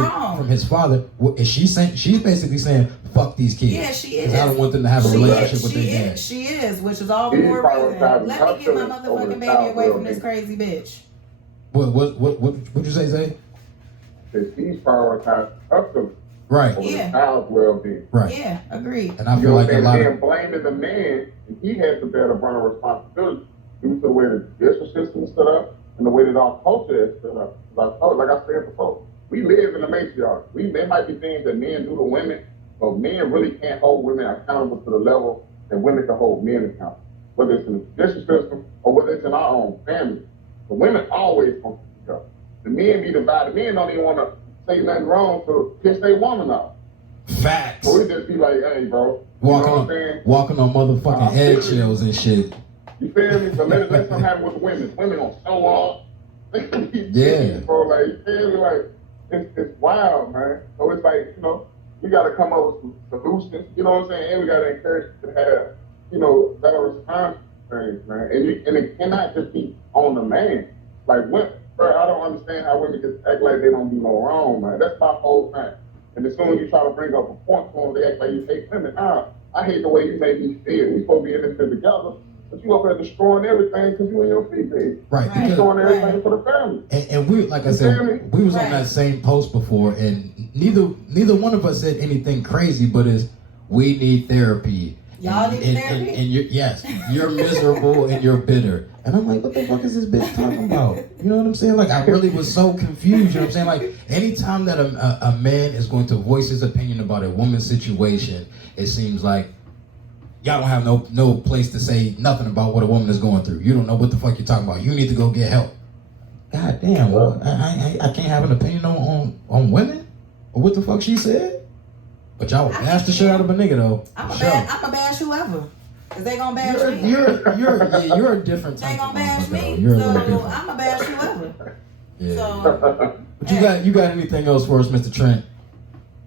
his father, is she's basically saying fuck these kids. Yeah, she is. I don't want them to have a relationship with their dad. She is, which is all the more reason. Let me get my motherfucking baby away from this crazy bitch. What you say, Zay? That she's prioritizing her children Right. over the child's well-being. Right. Yeah, agreed. And I feel like a lot of blaming the man, and he has to bear the brunt of responsibility due to the way the judicial system is set up and the way that our culture is set up. Like I said before, we live in a matriarchy. There might be things that men do to women, but men really can't hold women accountable to the level that women can hold men accountable. Whether it's in the judicial system or whether it's in our own family. The women always want to speak up. The men be divided. Men don't even want to say nothing wrong to piss their woman off. Facts. So we just be like, hey, bro. Walking on motherfucking eggshells and shit. You feel me? So let something happen with the women. Women gonna show off. Yeah. Bro, like, you feel me? Like, it's wild, man. So it's like, we got to come up with some solutions. You know what I'm saying? And we got to encourage you to have, better response to things, man. And it cannot just be on the man. Like, bro, I don't understand how women just act like they don't do no wrong, man. That's my whole thing. And as soon as you try to bring up a point to them, they act like you hate women. I hate the way you make me feel. We supposed to be in this together. But you up there destroying everything because you and your female. Right. You destroying everything for the family. And we, like I said, we was on that same post before, and neither one of us said anything crazy, but we need therapy. Y'all need therapy? And you're miserable and you're bitter. And I'm like, what the fuck is this bitch talking about? You know what I'm saying? Like, I really was so confused. You know what I'm saying? Like, anytime that a man is going to voice his opinion about a woman's situation, it seems like y'all don't have no place to say nothing about what a woman is going through. You don't know what the fuck you're talking about. You need to go get help. God damn, well, I can't have an opinion on women? Or what the fuck she said? But y'all would bash the shit out of a nigga though. I'm a bash whoever. Cause they gonna bash me. You're a different type. They gonna bash me. You're so different. I'm a bash whoever. Yeah. So, but you got anything else for us, Mr. Trent?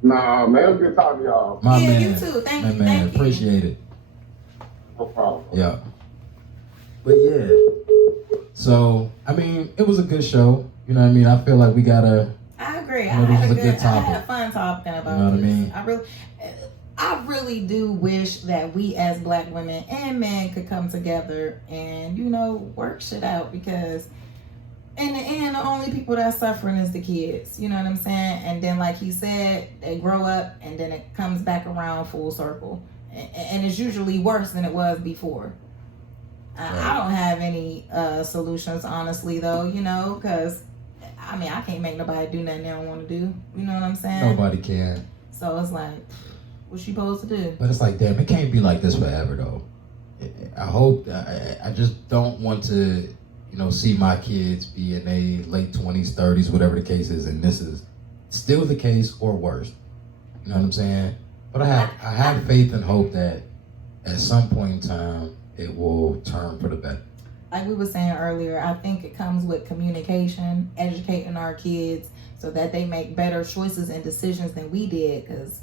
Nah, man, it was good talking to y'all. My man. You too. Thank you. Man, appreciate it. No problem. Yeah. But yeah. So, I mean, it was a good show. You know what I mean? I feel like we gotta. I agree. I had a fun talking about You know what I this. mean? I really do wish that we as black women and men could come together and, work shit out, because in the end, the only people that's suffering is the kids. You know what I'm saying? And then, like he said, they grow up and then it comes back around full circle. And it's usually worse than it was before. I don't have any solutions, honestly, though, because I can't make nobody do nothing they don't want to do. You know what I'm saying? Nobody can. So it's like, what's she supposed to do? But it's like, damn, it can't be like this forever, though. I just don't want to, see my kids be in their late 20s, 30s, whatever the case is, and this is still the case or worse. You know what I'm saying? But I have faith and hope that at some point in time, it will turn for the better. Like we were saying earlier, I think it comes with communication, educating our kids so that they make better choices and decisions than we did. Because,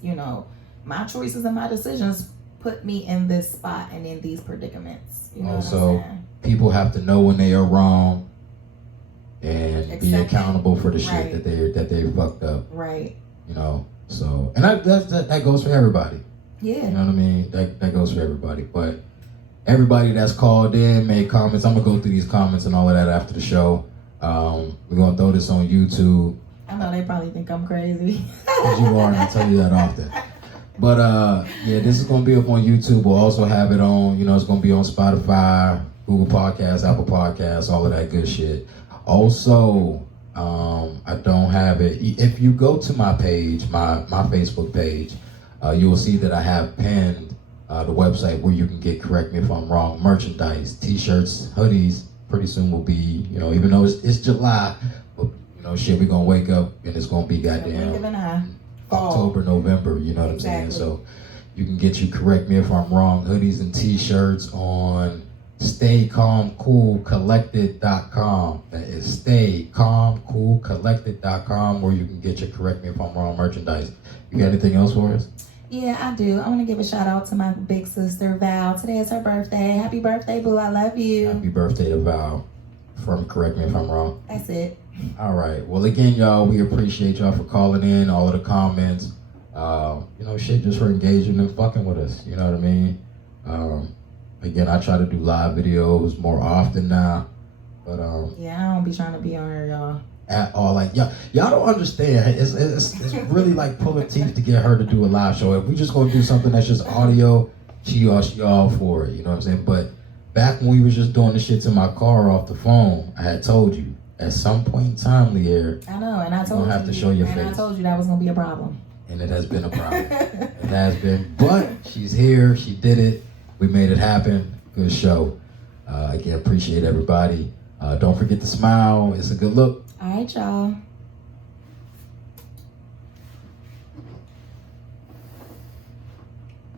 my choices and my decisions put me in this spot and in these predicaments. You know what I'm saying? People have to know when they are wrong and be accountable for the shit that they fucked up. Right. So, and that goes for everybody. Yeah. You know what I mean? That goes for everybody. But everybody that's called in, made comments. I'm gonna go through these comments and all of that after the show. We're gonna throw this on YouTube. I know they probably think I'm crazy. Because you are, and I tell you that often. But this is gonna be up on YouTube. We'll also have it on, it's gonna be on Spotify, Google Podcasts, Apple Podcasts, all of that good shit. Also, I don't have it. If you go to my page, my Facebook page, you will see that I have pinned the website where you can get, correct me if I'm wrong, merchandise, t-shirts, hoodies. Pretty soon will be, even though it's July, but shit, we're gonna wake up and it's gonna be goddamn October, November, you know what I'm saying? So you can get correct me if I'm wrong, hoodies and t-shirts on StayCalmCoolCollected.com. That is StayCalmCoolCollected.com, where you can get your Correct Me If I'm Wrong merchandise. You got anything else for us? Yeah, I do. I want to give a shout out to my big sister Val. Today is her birthday. Happy birthday, boo! I love you. Happy birthday to Val from Correct Me If I'm Wrong. That's it. All right. Well, again, y'all, we appreciate y'all for calling in, all of the comments. Just for engaging and fucking with us. You know what I mean? Again, I try to do live videos more often now, but Yeah, I don't be trying to be on here, y'all. at all, like y'all don't understand. It's really like pulling teeth to get her to do a live show. If we just gonna do something that's just audio, she all for it. You know what I'm saying? But back when we was just doing the shit in my car off the phone, I had told you at some point in time, Lear, I know, and I told you. have to show your and face. I told you that was gonna be a problem. And it has been a problem. It has been, but she's here. She did it. We made it happen. Good show. Again, appreciate everybody. Don't forget to smile. It's a good look. All right, y'all.